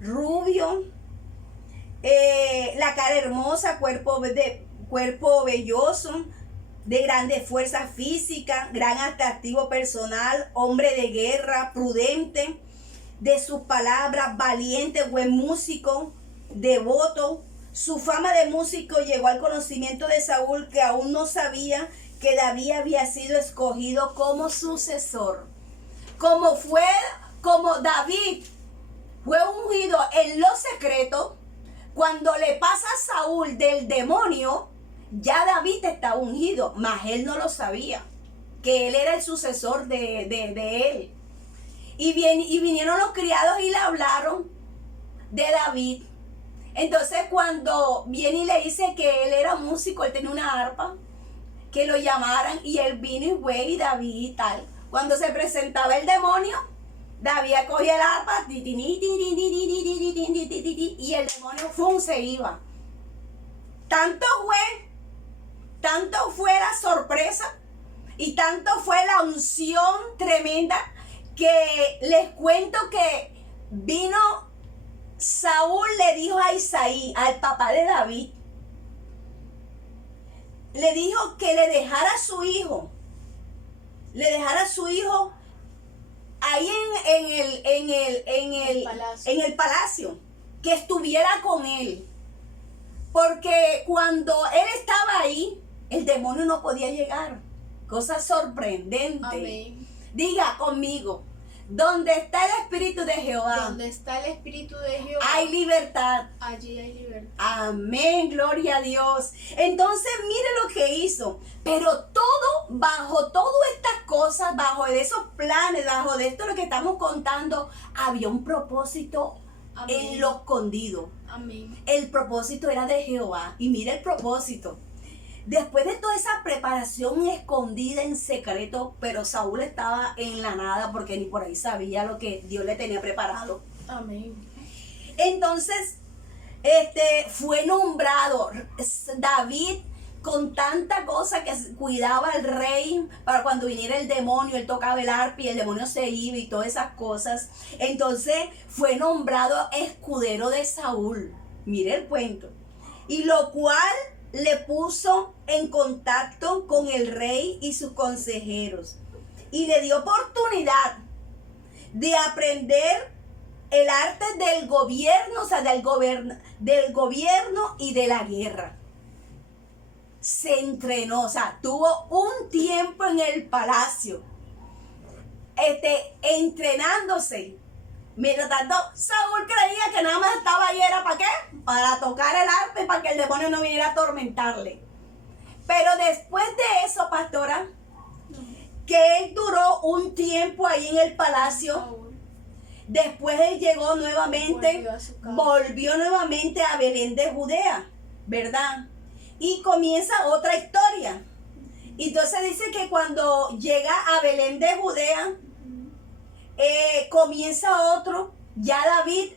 rubio, la cara hermosa, cuerpo velloso, de grande fuerza física, gran atractivo personal, hombre de guerra, prudente, de sus palabras, valiente, buen músico, devoto. Su fama de músico llegó al conocimiento de Saúl, que aún no sabía que David había sido escogido como sucesor. Como David fue ungido en lo secreto, cuando le pasa a Saúl del demonio, ya David está ungido, mas él no lo sabía, que él era el sucesor de él. Y vinieron los criados y le hablaron de David. Entonces cuando viene y le dice que él era músico, él tenía una arpa, que lo llamaran, y él vino y fue, y David y tal. Cuando se presentaba el demonio, David cogía el arpa, y el demonio se iba. Tanto fue la sorpresa y tanto fue la unción tremenda, que les cuento que vino Saúl, le dijo a Isaí, al papá de David, le dijo que le dejara a su hijo ahí en el palacio, que estuviera con él, porque cuando él estaba ahí, el demonio no podía llegar. Cosa sorprendente. Amén. Diga conmigo, donde está el Espíritu de Jehová, Donde está el Espíritu de Jehová, hay libertad. allí hay libertad. Amén, gloria a Dios. Entonces mire lo que hizo. Pero bajo todas estas cosas, bajo de esos planes, bajo de esto lo que estamos contando, había un propósito. Amén. En lo escondido. Amén. El propósito era de Jehová. Y mire el propósito. Después de toda esa preparación escondida en secreto, pero Saúl estaba en la nada porque ni por ahí sabía lo que Dios le tenía preparado. Amén. Entonces, fue nombrado David con tanta cosa que cuidaba al rey para cuando viniera el demonio, él tocaba el arpa y el demonio se iba y todas esas cosas. Entonces fue nombrado escudero de Saúl. Mire el cuento. Y lo cual le puso en contacto con el rey y sus consejeros. Y le dio oportunidad de aprender el arte del gobierno, o sea, del gobierno y de la guerra. Se entrenó, o sea, tuvo un tiempo en el palacio, entrenándose. Mientras tanto, Saúl creía que nada más estaba ahí, ¿era para qué? Para tocar el arpa y para que el demonio no viniera a atormentarle. Pero después de eso, pastora, que él duró un tiempo ahí en el palacio. Saúl Después él llegó nuevamente, volvió a su casa. volvió nuevamente a Belén de Judea, ¿verdad? Y comienza otra historia. Entonces dice que cuando llega a Belén de Judea, comienza otro. Ya David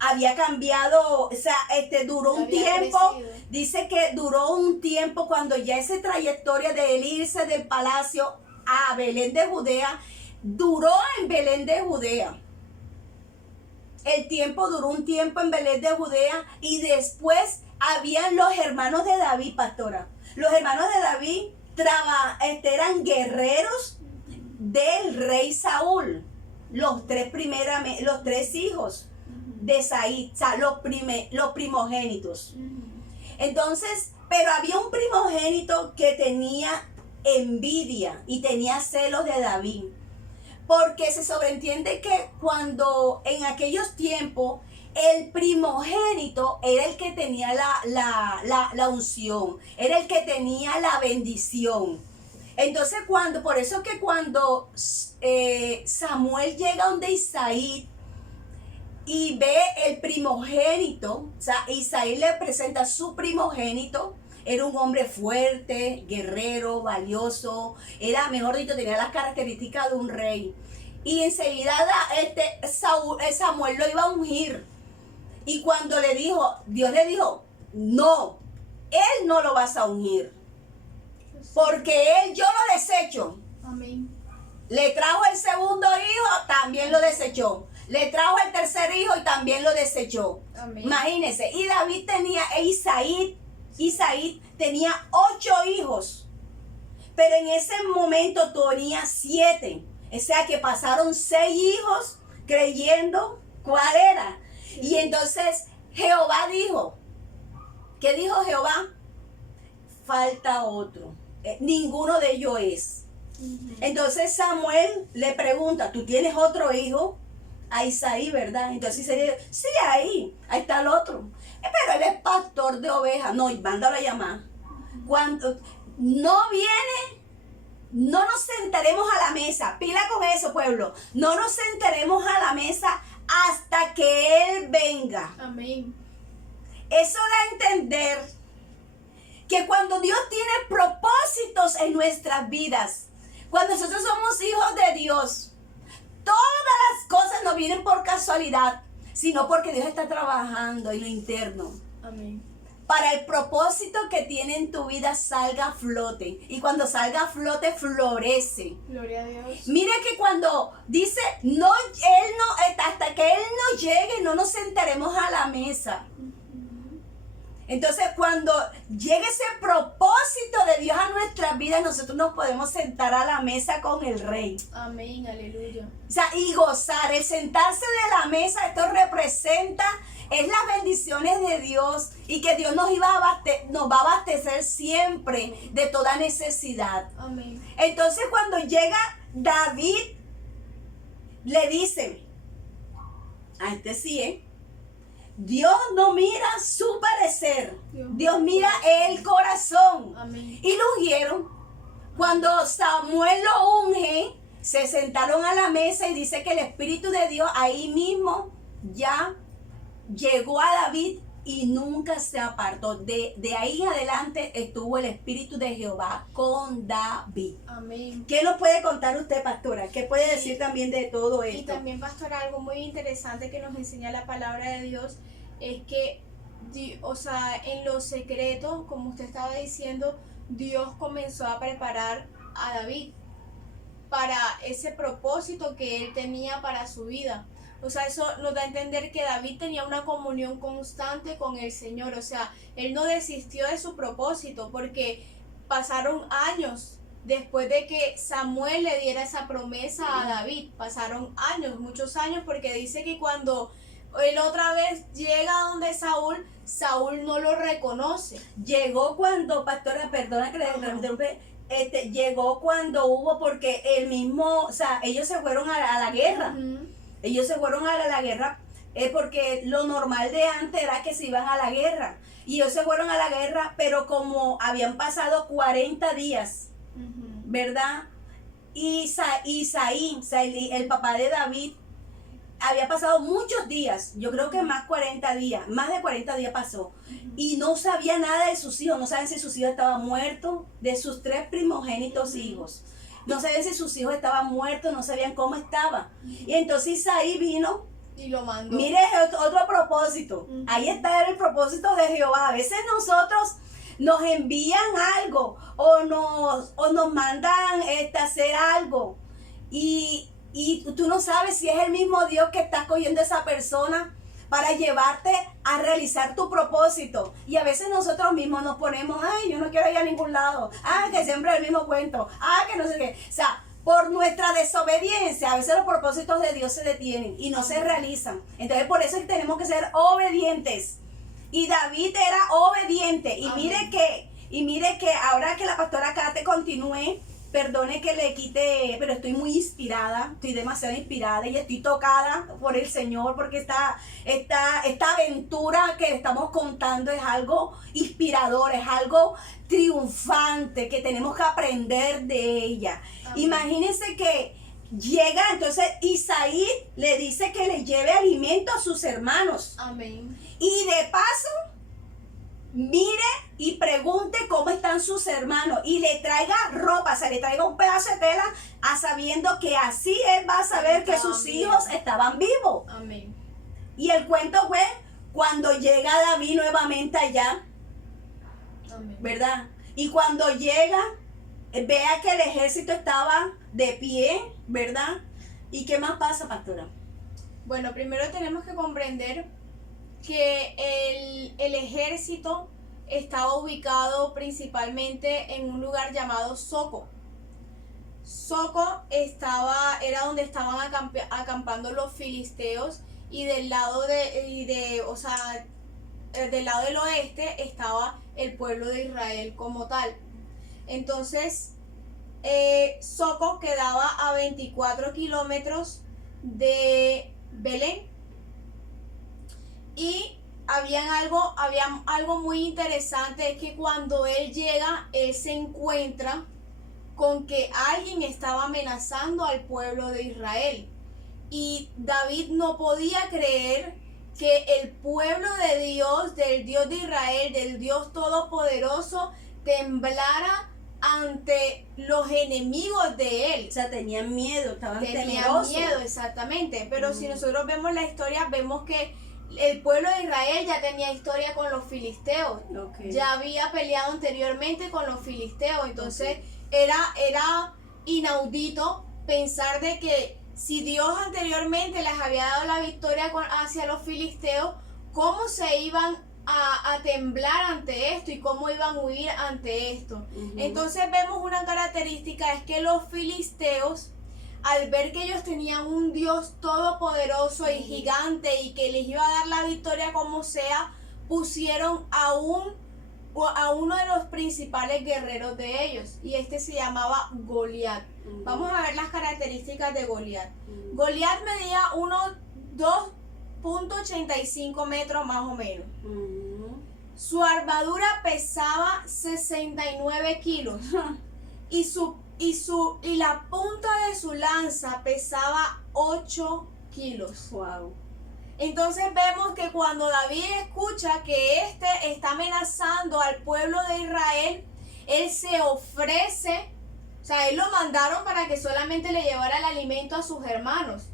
había cambiado, o sea, duró un Había tiempo. crecido. Dice que duró un tiempo cuando ya esa trayectoria de él irse del palacio a Belén de Judea, duró en Belén de Judea. el tiempo duró un tiempo en Belén de Judea y después habían los hermanos de David, pastora. Los hermanos de David eran guerreros del rey Saúl. Los tres hijos de Saí, o sea, los primogénitos. Entonces, pero había un primogénito que tenía envidia y tenía celos de David. Porque se sobreentiende que cuando en aquellos tiempos el primogénito era el que tenía la unción, era el que tenía la bendición. Entonces por eso que cuando Samuel llega donde Isaí y ve el primogénito, o sea, Isaí le presenta a su primogénito. Era un hombre fuerte, guerrero, valioso. Era, mejor dicho, tenía las características de un rey. Y enseguida Samuel lo iba a ungir. Y cuando Dios le dijo, no, él no lo vas a ungir. Porque yo lo desecho. Amén. Le trajo el segundo hijo, también lo desechó. Le trajo el tercer hijo y también lo desechó. Amén. Imagínense. Y David tenía, Isaí tenía 8 hijos, pero en ese momento tenía 7. O sea que pasaron 6 hijos creyendo cuál era. Y entonces Jehová dijo, ¿qué dijo Jehová? Falta otro. Ninguno de ellos es. Entonces Samuel le pregunta, ¿tú tienes otro hijo? A Isaí, ¿verdad? Entonces Isaí dice, sí, ahí está el otro. Pero él es pastor de ovejas. No, mándalo a llamar. Cuando no viene, no nos sentaremos a la mesa. Pila con eso, pueblo. No nos sentaremos a la mesa hasta que él venga. Amén. Eso da a entender que cuando Dios tiene propósitos en nuestras vidas, cuando nosotros somos hijos de Dios, todas las cosas no vienen por casualidad, sino porque Dios está trabajando en lo interno. Amén. Para el propósito que tiene en tu vida salga a flote. Y cuando salga a flote, florece. Gloria a Dios. Mire que cuando dice, hasta que Él no llegue, no nos sentaremos a la mesa. Entonces, cuando llegue ese propósito de Dios a nuestras vidas, nosotros nos podemos sentar a la mesa con el Rey. Amén, aleluya. O sea, y gozar. El sentarse de la mesa, esto representa, es las bendiciones de Dios y que Dios nos va a abastecer siempre de toda necesidad. Amén. Entonces, cuando llega David, le dice, a este sí, Dios no mira su parecer, Dios mira el corazón. Amén. Y lo ungieron. Cuando Samuel lo unge, se sentaron a la mesa y dice que el Espíritu de Dios ahí mismo ya llegó a David y nunca se apartó. De ahí en adelante estuvo el Espíritu de Jehová con David. Amén. ¿Qué nos puede contar usted, pastora? ¿Qué puede decir también de todo esto? Y también, pastora, algo muy interesante que nos enseña la palabra de Dios es que, o sea, en lo secreto, como usted estaba diciendo, Dios comenzó a preparar a David para ese propósito que él tenía para su vida. O sea, eso nos da a entender que David tenía una comunión constante con el Señor. O sea, él no desistió de su propósito porque pasaron años después de que Samuel le diera esa promesa a David. Pasaron años, muchos años, porque dice que cuando él otra vez llega donde Saúl no lo reconoce. Llegó cuando, pastora, perdona que le interrumpe, llegó cuando hubo, porque el mismo, o sea, ellos se fueron a la guerra. Ellos se fueron a la guerra porque lo normal de antes era que se iban a la guerra. Y ellos se fueron a la guerra, pero como habían pasado 40 días, ¿verdad? Y Isaí, el papá de David, había pasado muchos días, yo creo que más de 40 días pasó, y no sabía nada de sus hijos, no saben si sus hijos estaban muertos, de sus 3 primogénitos hijos. No sabían si sus hijos estaban muertos, no sabían cómo estaban. Y entonces Isaí vino y lo mandó. Mire, otro propósito. Ahí está el propósito de Jehová. A veces nosotros nos envían algo o nos mandan hacer algo. Y y tú no sabes si es el mismo Dios que está escogiendo a esa persona para llevarte a realizar tu propósito. Y a veces nosotros mismos nos ponemos, ay, yo no quiero ir a ningún lado, ay, que siempre es el mismo cuento, ay, que no sé qué. O sea, por nuestra desobediencia, a veces los propósitos de Dios se detienen y no se realizan. Entonces, por eso es que tenemos que ser obedientes. Y David era obediente. Y mire que ahora que la pastora Kate continúe, perdone que le quite, pero estoy muy inspirada, estoy demasiado inspirada y estoy tocada por el Señor, porque esta aventura que estamos contando es algo inspirador, es algo triunfante, que tenemos que aprender de ella. Amén. Imagínense que llega, entonces Isaí le dice que le lleve alimento a sus hermanos. Amén. Y de paso, mire y pregunte cómo están sus hermanos y le traiga ropa, o sea, le traiga un pedazo de tela, sabiendo que así él va a saber que sus hijos estaban vivos. Amén. Y el cuento fue cuando llega David nuevamente allá, Amén. ¿verdad? Y cuando llega, vea que el ejército estaba de pie, ¿verdad? ¿Y qué más pasa, pastora? Bueno, primero tenemos que comprender que el ejército estaba ubicado principalmente en un lugar llamado Soco. Soco era donde estaban acampando los filisteos, y del lado del lado del oeste estaba el pueblo de Israel como tal. Entonces, Soco quedaba a 24 kilómetros de Belén. Y había algo muy interesante, es que cuando él llega, él se encuentra con que alguien estaba amenazando al pueblo de Israel. Y David no podía creer que el pueblo de Dios, del Dios de Israel, del Dios Todopoderoso, temblara ante los enemigos de él. O sea, tenían miedo, estaban Tenían temerosos. miedo, exactamente. Pero si nosotros vemos la historia, vemos que el pueblo de Israel ya tenía historia con los filisteos. Okay. Ya había peleado anteriormente con los filisteos. Entonces era inaudito pensar de que si Dios anteriormente les había dado la victoria hacia los filisteos, ¿cómo se iban a temblar ante esto y cómo iban a huir ante esto? Entonces vemos una característica, es que los filisteos, al ver que ellos tenían un Dios todopoderoso y gigante y que les iba a dar la victoria como sea, pusieron a uno de los principales guerreros de ellos, y este se llamaba Goliat. Vamos a ver las características de Goliat. Goliat medía 2.85 metros más o menos. Su armadura pesaba 69 kilos y la punta de su lanza pesaba 8 kilos. Wow. Entonces vemos que cuando David escucha que este está amenazando al pueblo de Israel, él se ofrece. O sea, él lo mandaron para que solamente le llevara el alimento a sus hermanos.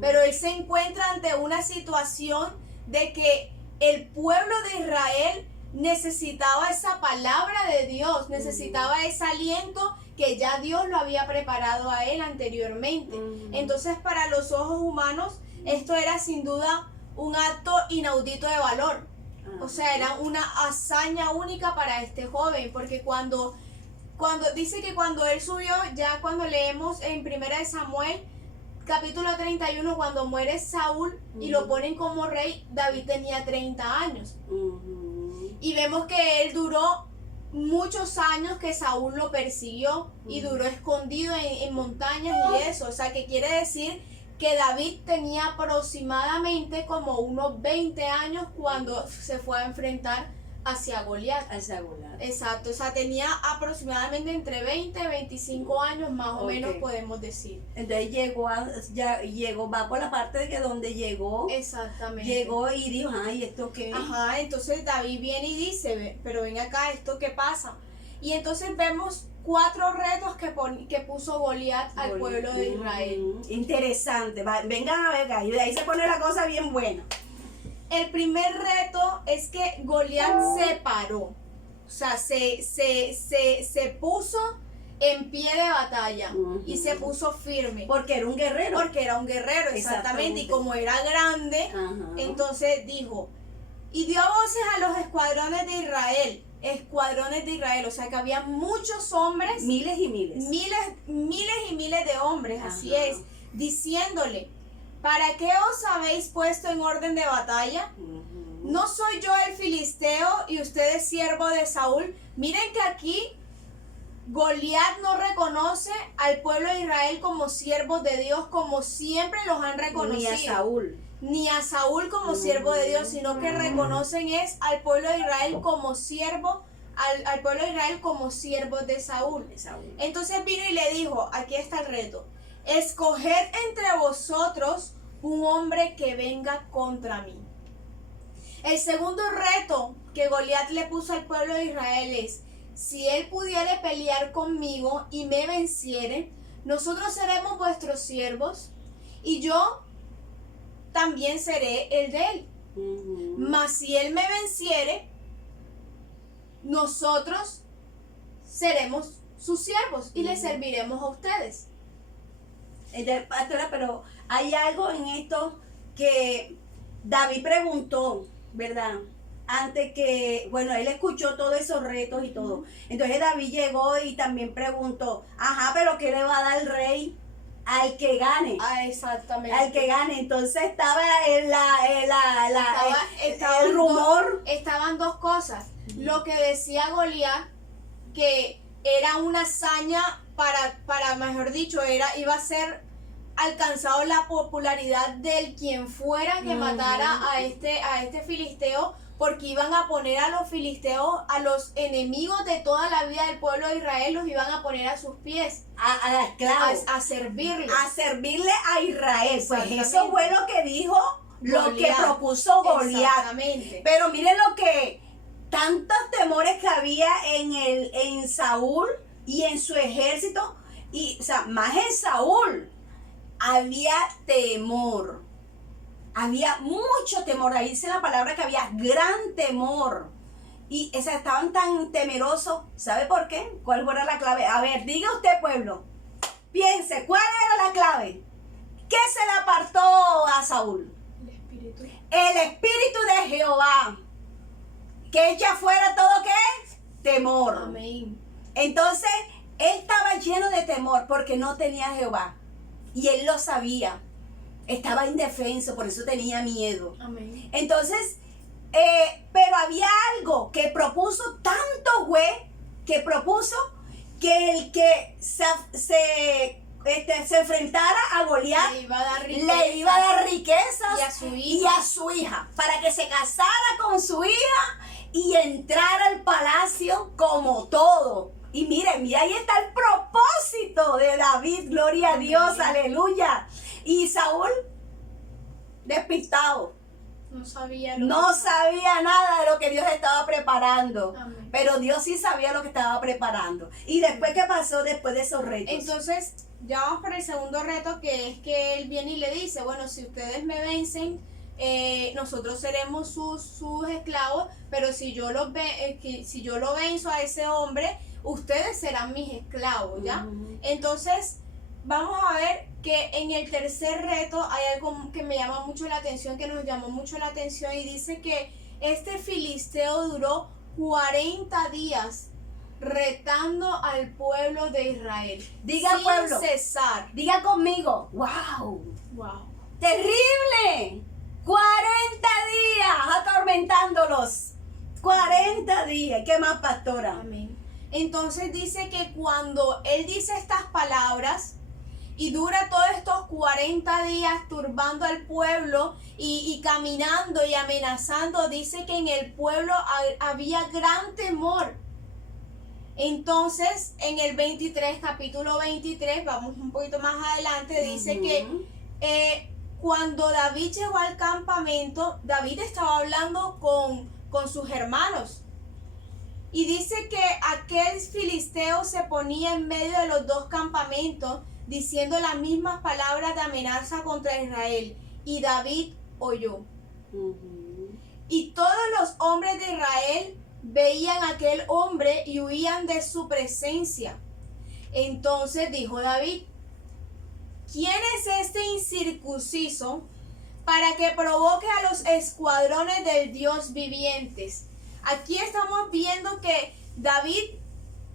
Pero él se encuentra ante una situación de que el pueblo de Israel necesitaba esa palabra de Dios, necesitaba ese aliento que ya Dios lo había preparado a él anteriormente. Entonces, para los ojos humanos, esto era sin duda un acto inaudito de valor. O sea, era una hazaña única para este joven, porque cuando dice que cuando él subió, ya cuando leemos en 1 Samuel capítulo 31, cuando muere Saúl y lo ponen como rey, David tenía 30 años. Y vemos que él duró muchos años, que Saúl lo persiguió y duró escondido en montañas y eso. O sea, que quiere decir que David tenía aproximadamente como unos 20 años cuando se fue a enfrentar hacia Goliat. Exacto, o sea, tenía aproximadamente entre 20 y 25 años más o menos, podemos decir. Entonces llegó, va por la parte de que donde llegó. Exactamente. Llegó y dijo, ay, ¿esto qué? Ajá, entonces David viene y dice, pero ven acá, ¿esto qué pasa? Y entonces vemos 4 retos que puso Goliat al pueblo de Israel. Interesante, vengan a ver, y de ahí se pone la cosa bien buena. El primer reto es que Goliat se paró, o sea, se puso en pie de batalla Ujú. y se puso firme. Porque era un guerrero. Porque era un guerrero, exactamente. Exactamente. Y como era grande, Ajá. entonces dijo, y dio voces a los escuadrones de Israel. Escuadrones de Israel, o sea que había muchos hombres, Miles y miles. miles y miles de hombres, así Ajá. es, diciéndole, ¿para qué os habéis puesto en orden de batalla? Ujú. ¿No soy yo el filisteo y usted es siervo de Saúl? Miren que aquí Goliat no reconoce al pueblo de Israel como siervos de Dios, como siempre los han reconocido. Ni a Saúl. Ni a Saúl como siervo de Dios, sino que reconocen es al pueblo de Israel como siervo, al pueblo de Israel como siervos de Saúl. De Saúl. Entonces vino y le dijo, aquí está el reto, escoged entre vosotros un hombre que venga contra mí. El segundo reto que Goliat le puso al pueblo de Israel es, si él pudiere pelear conmigo y me venciere, nosotros seremos vuestros siervos y yo también seré el de él. Ujú. Mas si él me venciere, nosotros seremos sus siervos y le serviremos a ustedes. Pastora, pero hay algo en esto que David preguntó, ¿verdad? Antes que, bueno, él escuchó todos esos retos y todo. Entonces David llegó y también preguntó, ajá, pero ¿qué le va a dar el rey al que gane? Ah, exactamente. Al que gane. Entonces estaba Estaba el rumor. Estaban dos cosas. Lo que decía Goliat, que era una hazaña para mejor dicho, iba a ser alcanzado la popularidad del quien fuera que matara a este filisteo, porque iban a poner a los filisteos, a los enemigos de toda la vida del pueblo de Israel, los iban a poner a sus pies, A esclavos. a servirlos. A servirle a Israel. Pues Exactamente. eso fue lo que dijo, lo que Goliat. propuso Goliat. Exactamente. Pero miren lo que, tantos temores que había en Saúl y en su ejército, y, o sea, más en Saúl, había temor. Había mucho temor. Ahí dice la palabra que había gran temor. Y o sea, estaban tan temerosos. ¿Sabe por qué? ¿Cuál fue la clave? A ver, diga usted, pueblo. Piense, ¿cuál era la clave? ¿Qué se le apartó a Saúl? El espíritu. El espíritu de Jehová. Que echa fuera todo qué? Temor. Amén. Entonces, él estaba lleno de temor porque no tenía a Jehová. Y él lo sabía. Estaba indefenso, por eso tenía miedo. Amén. Entonces, pero había algo que propuso tanto juez, que propuso que el que se enfrentara a Goliat Le iba a dar le iba a dar riquezas Y a su hija. y a su hija, para que se casara con su hija y entrara al palacio como todo. Y miren, mira, ahí está el propósito de David, gloria a Dios, aleluya. Y Saúl, despistado, No sabía no sabía nada de lo que Dios estaba preparando. Amén. Pero Dios sí sabía lo que estaba preparando. ¿Y después qué pasó después de esos retos? Entonces, ya vamos para el segundo reto, que es que él viene y le dice, bueno, si ustedes me vencen, nosotros seremos sus esclavos, pero si yo lo venzo a ese hombre, ustedes serán mis esclavos, ¿ya? Ujú. Entonces, vamos a ver que en el tercer reto hay algo que me llama mucho la atención, que nos llamó mucho la atención, y dice que este filisteo duró 40 días retando al pueblo de Israel. Diga, sin pueblo. cesar. Diga conmigo, wow, Wow. terrible. 40 días atormentándolos. 40 días. ¿Qué más, pastora? Amén. Entonces dice que cuando él dice estas palabras y dura todos estos 40 días turbando al pueblo y caminando y amenazando, dice que en el pueblo había gran temor. Entonces, en el 23, capítulo 23, vamos un poquito más adelante, dice que cuando David llegó al campamento, David estaba hablando con sus hermanos. Y dice que aquel filisteo se ponía en medio de los dos campamentos, diciendo las mismas palabras de amenaza contra Israel. Y David oyó. Y todos los hombres de Israel veían a aquel hombre y huían de su presencia. Entonces dijo David: ¿quién es este incircunciso para que provoque a los escuadrones del Dios vivientes? Aquí estamos viendo que David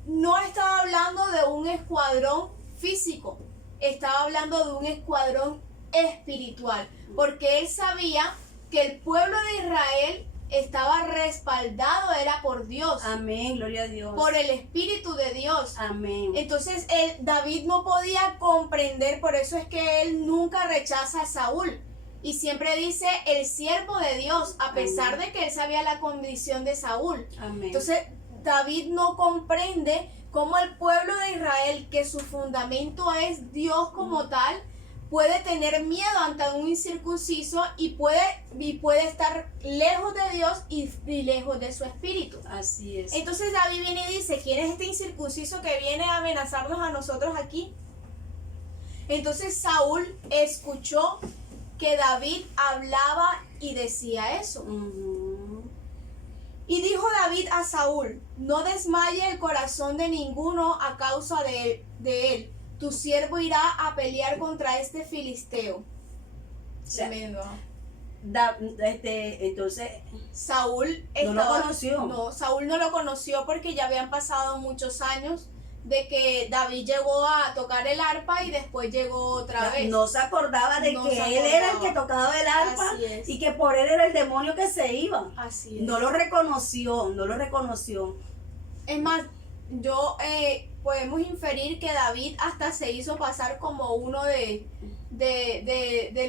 no estaba hablando de un escuadrón físico, estaba hablando de un escuadrón espiritual, porque él sabía que el pueblo de Israel estaba respaldado, era por Dios. Amén, gloria a Dios. Por el Espíritu de Dios. Amén. Entonces David no podía comprender, por eso es que él nunca rechaza a Saúl. Y siempre dice el siervo de Dios, a pesar de que él sabía la condición de Saúl. Amén. Entonces David no comprende cómo el pueblo de Israel, que su fundamento es Dios como tal, puede tener miedo ante un incircunciso y puede estar lejos de Dios y lejos de su espíritu. Así es. Entonces David viene y dice: ¿quién es este incircunciso que viene a amenazarnos a nosotros aquí? Entonces Saúl escuchó que David hablaba y decía eso. Y dijo David a Saúl: no desmaye el corazón de ninguno a causa de él. Tu siervo irá a pelear contra este filisteo. Tremendo. Entonces Saúl no lo conoció. No, Saúl no lo conoció porque ya habían pasado muchos años de que David llegó a tocar el arpa y después llegó otra vez. No se acordaba de No que se él era el acordaba. que tocaba el arpa Así es. y que por él era el demonio que se iba. Así es. No lo reconoció. Es más, podemos inferir que David hasta se hizo pasar como uno de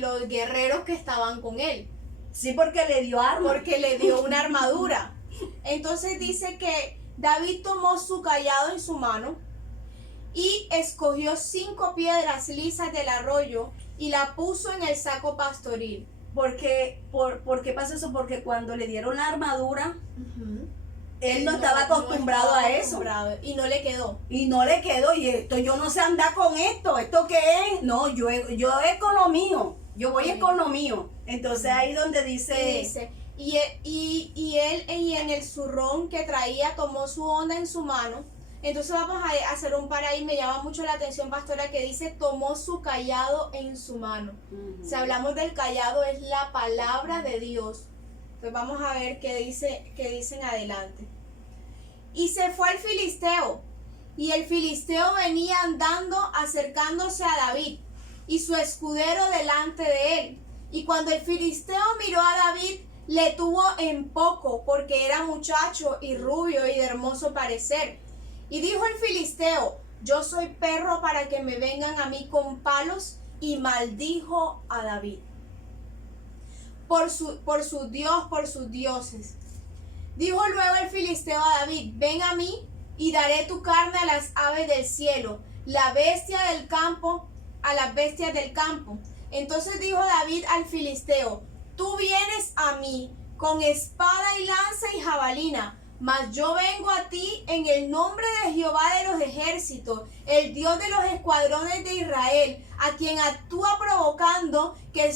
los guerreros que estaban con él, Sí, porque le dio arma. porque le dio una armadura. Entonces dice que David tomó su cayado en su mano y escogió 5 piedras lisas del arroyo y la puso en el saco pastoril. ¿Por qué pasa eso? Porque cuando le dieron la armadura, él no estaba acostumbrado estaba a eso. acostumbrado y no le quedó. Y no le quedó, y esto, yo no sé andar con esto, ¿esto qué es? No, yo es con lo mío, yo voy es con lo mío. Entonces ahí donde dice, Y él en el zurrón que traía tomó su onda en su mano. Entonces vamos a hacer un par ahí, me llama mucho la atención, pastora, que dice tomó su cayado en su mano. Si hablamos del cayado, es la palabra de Dios. Entonces vamos a ver qué dicen adelante. Y se fue el filisteo, y el filisteo venía andando acercándose a David, y su escudero delante de él. Y cuando el filisteo miró a David, le tuvo en poco, porque era muchacho y rubio y de hermoso parecer. Y dijo el filisteo: yo soy perro para que me vengan a mí con palos, y maldijo a David por su Dios, por sus dioses. Dijo luego el filisteo a David: ven a mí y daré tu carne a las aves del cielo, la bestia del campo a las bestias del campo. Entonces dijo David al filisteo: tú vienes a mí con espada y lanza y jabalina, mas yo vengo a ti en el nombre de Jehová de los ejércitos, el Dios de los escuadrones de Israel, a quien actúa provocando, el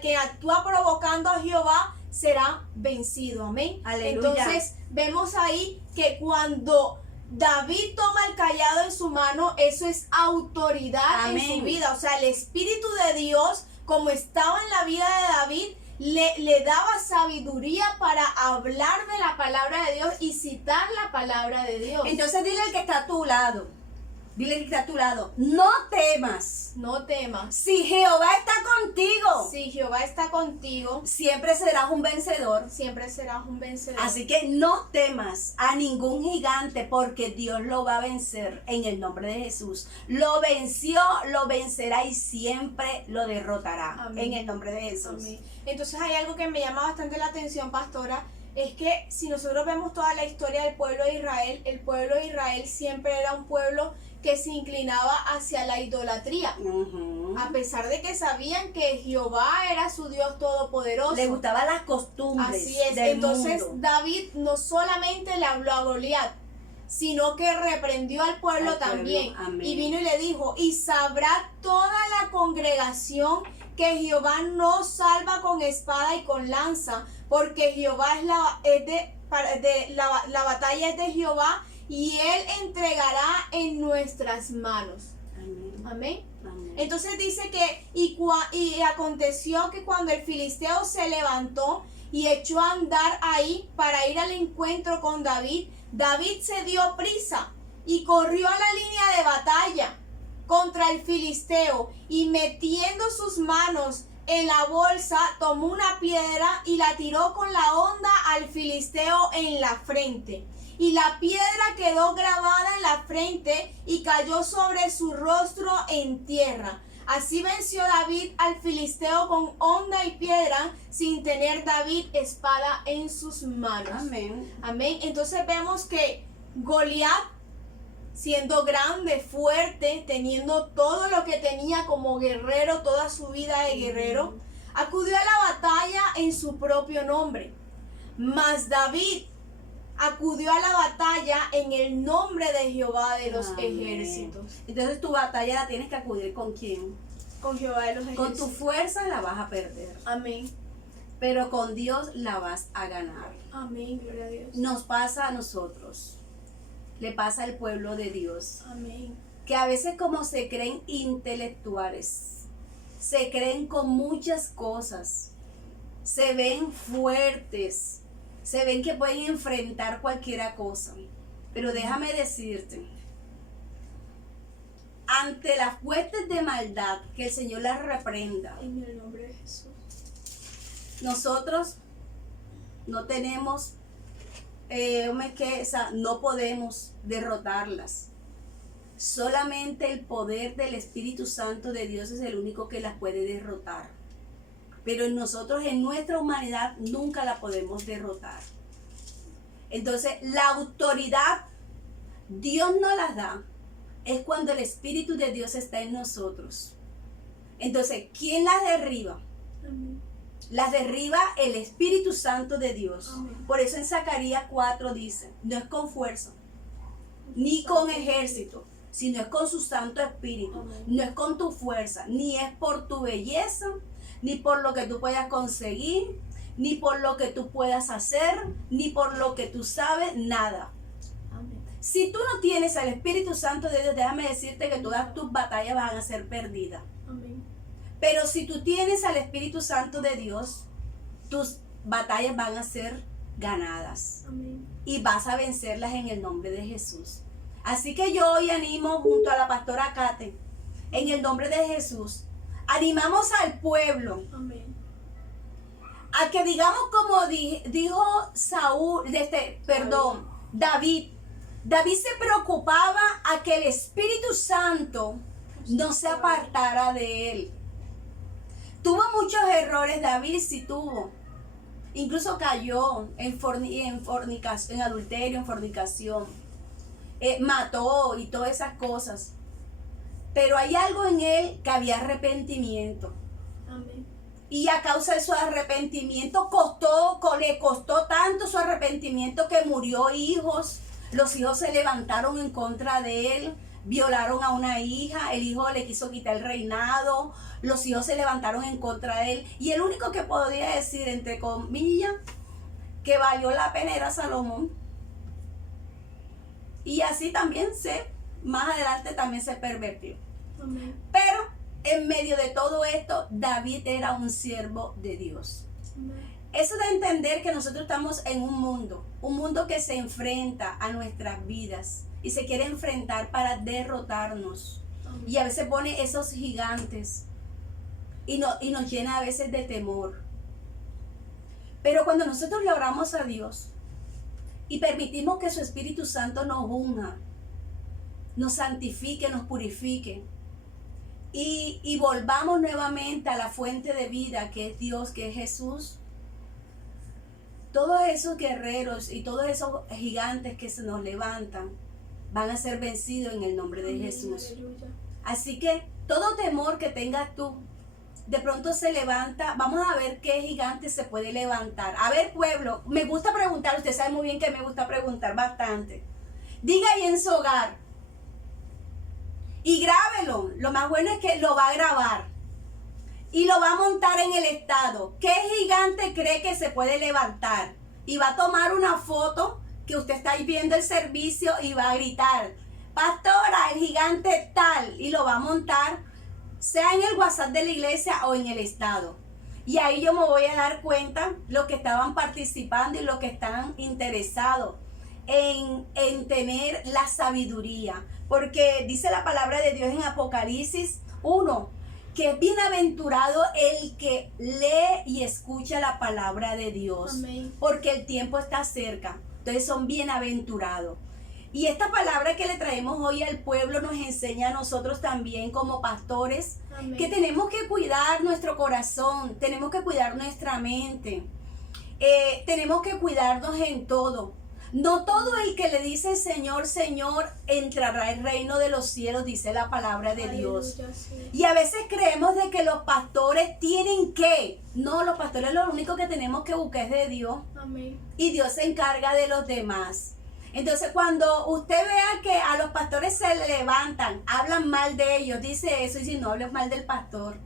que actúa provocando a Jehová será vencido. Amén. Aleluya. Entonces vemos ahí que cuando David toma el cayado en su mano, eso es autoridad. Amén. En su vida. O sea, el Espíritu de Dios, como estaba en la vida de David, le daba sabiduría para hablar de la palabra de Dios y citar la palabra de Dios. entonces dile al que está a tu lado, no temas. No temas. Si Jehová está contigo, Si Jehová está contigo, siempre serás un vencedor. siempre serás un vencedor. Así que no temas a ningún gigante, porque Dios lo va a vencer en el nombre de Jesús. Lo venció, lo vencerá y siempre lo derrotará. Amén. En el nombre de Jesús. Amén. Entonces hay algo que me llama bastante la atención, pastora, es que si nosotros vemos toda la historia del pueblo de Israel, el pueblo de Israel siempre era un pueblo que se inclinaba hacia la idolatría, a pesar de que sabían que Jehová era su Dios todopoderoso. Le gustaban las costumbres. Así es. del Entonces mundo. David no solamente le habló a Goliat, sino que reprendió al pueblo Al pueblo, también. amén. Y vino y le dijo: y sabrá toda la congregación que Jehová no salva con espada y con lanza, porque Jehová la batalla es de Jehová, y Él entregará en nuestras manos. Amén. Amén. Amén. Entonces dice que, y aconteció que cuando el filisteo se levantó y echó a andar ahí para ir al encuentro con David, David se dio prisa y corrió a la línea de batalla contra el filisteo, y metiendo sus manos en la bolsa, tomó una piedra y la tiró con la honda al filisteo en la frente. Y la piedra quedó grabada en la frente y cayó sobre su rostro en tierra. Así venció David al filisteo con honda y piedra, sin tener David espada en sus manos. Amén. Amén. Entonces vemos que Goliat, siendo grande, fuerte, teniendo todo lo que tenía como guerrero, toda su vida de guerrero, acudió a la batalla en su propio nombre. Mas David acudió a la batalla en el nombre de Jehová de los Amén. ejércitos. Entonces tu batalla la tienes que acudir ¿con quién? Con Jehová de los Con ejércitos. tu fuerza la vas a perder, Amén. pero con Dios la vas a ganar. Amén. Gloria a Dios. Nos pasa a nosotros, le pasa al pueblo de Dios, Amén. que a veces como se creen intelectuales, se creen con muchas cosas, se ven fuertes, se ven que pueden enfrentar cualquier cosa. Pero déjame decirte, ante las huestes de maldad, que el Señor las reprenda. En el nombre de Jesús. Nosotros no tenemos, no podemos derrotarlas. Solamente el poder del Espíritu Santo de Dios es el único que las puede derrotar. Pero en nosotros, en nuestra humanidad, nunca la podemos derrotar. Entonces, la autoridad, Dios no las da, es cuando el Espíritu de Dios está en nosotros. Entonces, ¿quién las derriba? Amén. Las derriba el Espíritu Santo de Dios. Amén. Por eso en Zacarías 4 dice, no es con fuerza, ni con ejército, sino es con su Santo Espíritu. Amén. No es con tu fuerza, ni es por tu belleza, ni por lo que tú puedas conseguir, ni por lo que tú puedas hacer, ni por lo que tú sabes, nada. Amén. Si tú no tienes al Espíritu Santo de Dios, déjame decirte que todas tus batallas van a ser perdidas. Amén. Pero si tú tienes al Espíritu Santo de Dios, tus batallas van a ser ganadas Amén. y vas a vencerlas en el nombre de Jesús. Así que yo hoy animo junto a la pastora Kate, en el nombre de Jesús, animamos al pueblo Amén. a que digamos como dijo David. David se preocupaba a que el Espíritu Santo no se apartara de él. Tuvo muchos errores, David sí tuvo. Incluso cayó en fornicación, en adulterio, en fornicación. Mató y todas esas cosas. Pero hay algo en él que había arrepentimiento. Amén. Y a causa de su arrepentimiento le costó tanto su arrepentimiento que murió hijos. Los hijos se levantaron en contra de él, violaron a una hija, el hijo le quiso quitar el reinado, los hijos se levantaron en contra de él. Y el único que podría decir, entre comillas, que valió la pena era Salomón. Y así también más adelante también se pervertió. Amén. Pero en medio de todo esto, David era un siervo de Dios. Amén. Eso de entender que nosotros estamos en un mundo que se enfrenta a nuestras vidas y se quiere enfrentar para derrotarnos. Amén. Y a veces pone esos gigantes y nos llena a veces de temor. Pero cuando nosotros le oramos a Dios y permitimos que su Espíritu Santo nos unja, nos santifique, nos purifique, y volvamos nuevamente a la fuente de vida que es Dios, que es Jesús, todos esos guerreros y todos esos gigantes que se nos levantan van a ser vencidos en el nombre de Amén. Jesús. Aleluya. Así que todo temor que tengas tú, de pronto se levanta. Vamos a ver qué gigante se puede levantar. A ver, pueblo, me gusta preguntar, usted sabe muy bien que me gusta preguntar bastante. Diga ahí en su hogar y grábelo. Lo más bueno es que lo va a grabar y lo va a montar en el estado. ¿Qué gigante cree que se puede levantar? Y va a tomar una foto que usted está ahí viendo el servicio y va a gritar, pastora, el gigante tal, y lo va a montar, sea en el WhatsApp de la iglesia o en el estado. Y ahí yo me voy a dar cuenta los que estaban participando y los que están interesados en tener la sabiduría. Porque dice la palabra de Dios en Apocalipsis 1, que es bienaventurado el que lee y escucha la palabra de Dios. Amén. Porque el tiempo está cerca. Entonces son bienaventurados. Y esta palabra que le traemos hoy al pueblo nos enseña a nosotros también como pastores. Amén. Que tenemos que cuidar nuestro corazón, tenemos que cuidar nuestra mente, tenemos que cuidarnos en todo. No todo el que le dice Señor, Señor, entrará al reino de los cielos, dice la palabra de Dios. Aleluya, sí. Y a veces creemos de que los pastores tienen que. No, los pastores lo único que tenemos que buscar es de Dios. Amén. Y Dios se encarga de los demás. Entonces, cuando usted vea que a los pastores se levantan, hablan mal de ellos, dice eso, y si no hables mal del pastor,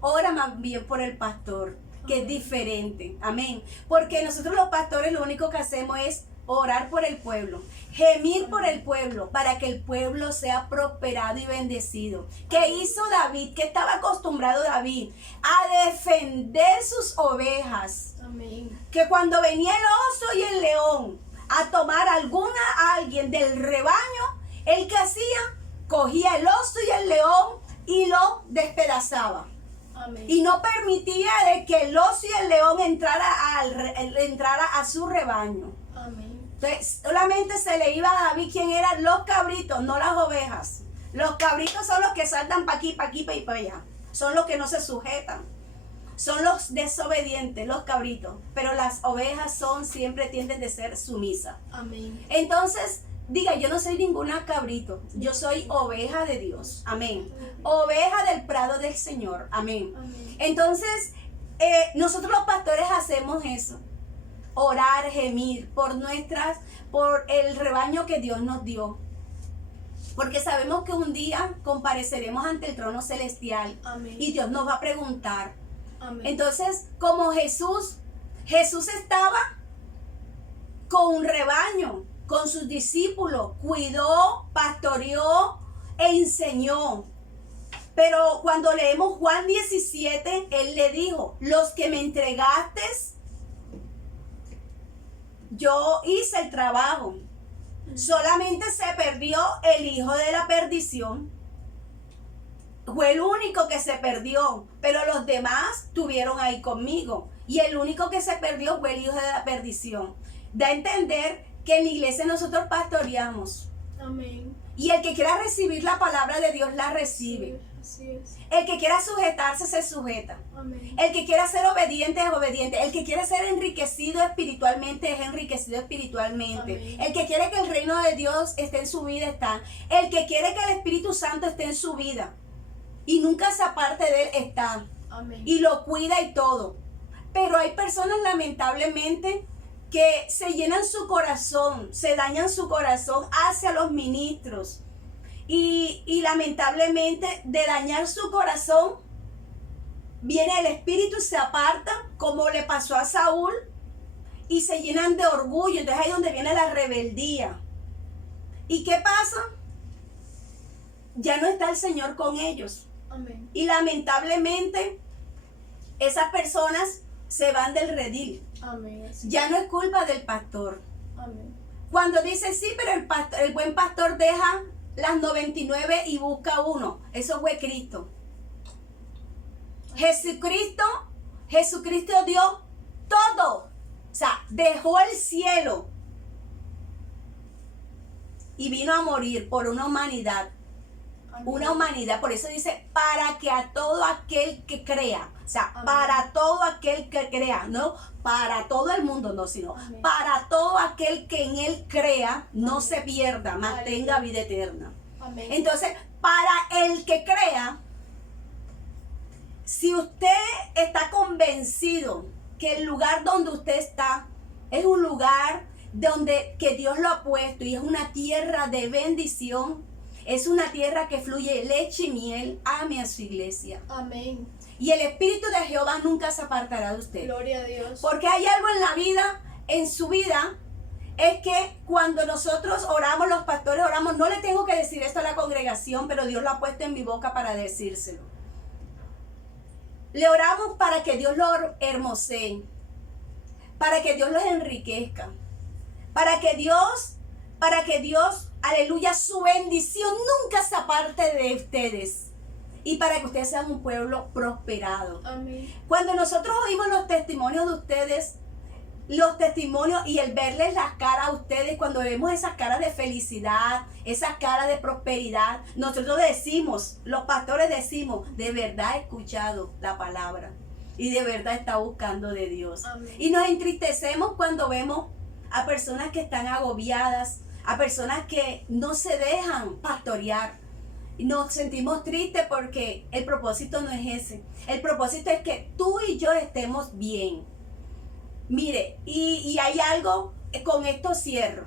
ora más bien por el pastor, que es diferente. Amén. Porque nosotros los pastores lo único que hacemos es orar por el pueblo, gemir por el pueblo, para que el pueblo sea prosperado y bendecido. ¿Qué hizo David? ¿Qué estaba acostumbrado David? A defender sus ovejas. Amén. Que cuando venía el oso y el león a tomar alguien del rebaño, ¿él qué hacía? Cogía el oso y el león y lo despedazaba. Amén. Y no permitía de que el oso y el león entrara a su rebaño. Amén. Entonces, solamente se le iba a David quién eran los cabritos, no las ovejas. Los cabritos son los que saltan para aquí, para allá. Son los que no se sujetan. Son los desobedientes, los cabritos. Pero las ovejas siempre tienden de ser sumisas. Amén. Entonces, diga, yo no soy ninguna cabrito. Yo soy oveja de Dios. Amén. Oveja del prado del Señor. Amén. Amén. Entonces, nosotros los pastores hacemos eso. Orar, gemir por el rebaño que Dios nos dio. Porque sabemos que un día compareceremos ante el trono celestial. Amén. Y Dios nos va a preguntar. Amén. Entonces, como Jesús estaba con un rebaño, con sus discípulos, cuidó, pastoreó e enseñó. Pero cuando leemos Juan 17, Él le dijo, los que me entregaste, yo hice el trabajo. Solamente se perdió el hijo de la perdición. Fue el único que se perdió, pero los demás estuvieron ahí conmigo. Y el único que se perdió fue el hijo de la perdición. Da a entender que en la iglesia nosotros pastoreamos. Amén. Y el que quiera recibir la palabra de Dios la recibe. Así es. El que quiera sujetarse se sujeta. Amén. El que quiera ser obediente es obediente. El que quiere ser enriquecido espiritualmente es enriquecido espiritualmente. Amén. El que quiere que el reino de Dios esté en su vida está. El que quiere que el Espíritu Santo esté en su vida y nunca se aparte de él está. Amén. Y lo cuida y todo. Pero hay personas lamentablemente que se llenan su corazón, se dañan su corazón hacia los ministros. Y lamentablemente de dañar su corazón viene el espíritu y se apartan, como le pasó a Saúl, y se llenan de orgullo. Entonces ahí es donde viene la rebeldía. ¿Y qué pasa? Ya no está el Señor con ellos. Amén. Y lamentablemente esas personas se van del redil. Amén. Así. Ya no es culpa del pastor. Amén. Cuando dice sí, pero el buen pastor deja las 99 y busca uno. Eso fue Cristo. Jesucristo dio todo. O sea, dejó el cielo y vino a morir por una humanidad. Amén. Una humanidad, por eso dice, para que a todo aquel que crea, o sea, Amén. para todo aquel que crea, no para todo el mundo, no, sino Amén. para todo aquel que en él crea, no Amén. se pierda, mas Aleluya. tenga vida eterna. Amén. Entonces, para el que crea, si usted está convencido que el lugar donde usted está es un lugar donde que Dios lo ha puesto y es una tierra de bendición, es una tierra que fluye leche y miel, ame a su iglesia. Amén. Y el Espíritu de Jehová nunca se apartará de usted. Gloria a Dios. Porque hay algo en la vida, en su vida, es que cuando nosotros oramos, los pastores oramos, no le tengo que decir esto a la congregación, pero Dios lo ha puesto en mi boca para decírselo. Le oramos para que Dios lo hermosee, para que Dios los enriquezca, para que Dios, aleluya, su bendición nunca se aparte de ustedes y para que ustedes sean un pueblo prosperado. Amén. Cuando nosotros oímos los testimonios de ustedes, los testimonios y el verles las caras a ustedes, cuando vemos esas caras de felicidad, esas caras de prosperidad, nosotros decimos, los pastores decimos, de verdad he escuchado la palabra y de verdad está buscando de Dios. Amén. Y nos entristecemos cuando vemos a personas que están agobiadas, a personas que no se dejan pastorear. Y nos sentimos tristes porque el propósito no es ese. El propósito es que tú y yo estemos bien. Mire, y hay algo, con esto cierro.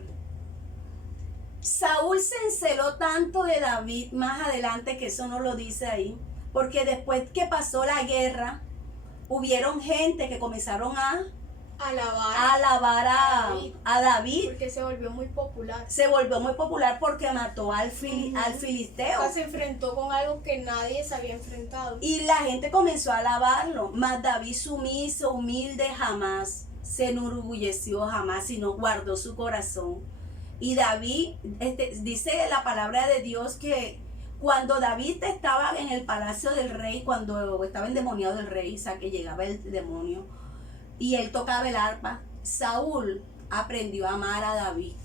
Saúl se enceló tanto de David más adelante, que eso no lo dice ahí, porque después que pasó la guerra, hubieron gente que comenzaron a alabar a David. Porque se volvió muy popular. Se volvió muy popular porque mató al filisteo. O sea, se enfrentó con algo que nadie se había enfrentado. Y la gente comenzó a alabarlo. Mas David, sumiso, humilde, jamás se enorgulleció, jamás, sino guardó su corazón. Y David, dice la palabra de Dios que cuando David estaba en el palacio del rey, cuando estaba endemoniado el rey, o sea, que llegaba el demonio, y él tocaba el arpa, Saúl aprendió a amar a David.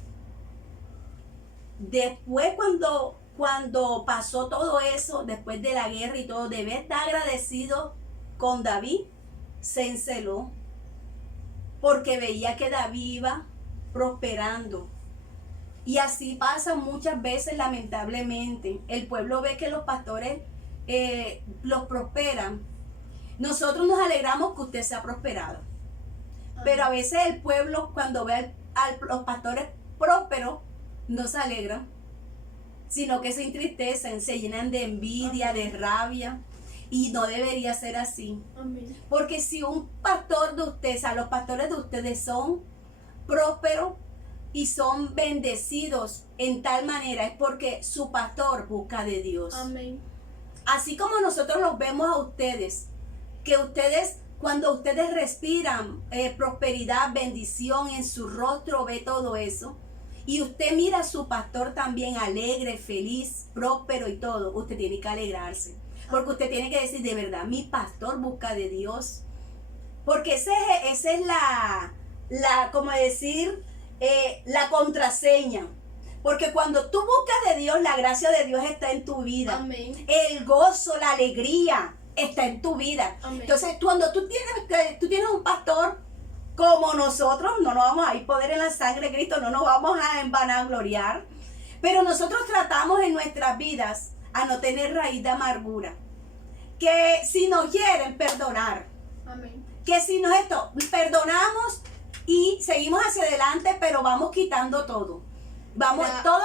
Después cuando pasó todo eso, después de la guerra y todo, debe estar agradecido con David, se enceló, porque veía que David iba prosperando. Y así pasa muchas veces, lamentablemente. El pueblo ve que los pastores los prosperan. Nosotros nos alegramos que usted sea prosperado. Pero a veces el pueblo, cuando ve a los pastores prósperos, no se alegran, sino que se entristecen, se llenan de envidia, de rabia. Y no debería ser así. Amén. Porque si un pastor de ustedes, o sea, los pastores de ustedes son prósperos y son bendecidos en tal manera, es porque su pastor busca de Dios. Amén. Así como nosotros los vemos a ustedes, que ustedes, cuando ustedes respiran prosperidad, bendición en su rostro, ve todo eso. Y usted mira a su pastor también alegre, feliz, próspero y todo. Usted tiene que alegrarse. Porque usted tiene que decir, de verdad, mi pastor busca de Dios. Porque esa es como decir, la contraseña. Porque cuando tú buscas de Dios, la gracia de Dios está en tu vida. Amén. El gozo, la alegría está en tu vida. Amén. Entonces, cuando tú tienes un pastor como nosotros, no nos vamos a ir poder en la sangre de Cristo, no nos vamos a vanagloriar. Pero nosotros tratamos en nuestras vidas a no tener raíz de amargura. Que si nos quieren perdonar. Amén. Que si nos perdonamos y seguimos hacia adelante, pero vamos quitando todo. Vamos, Ya. todo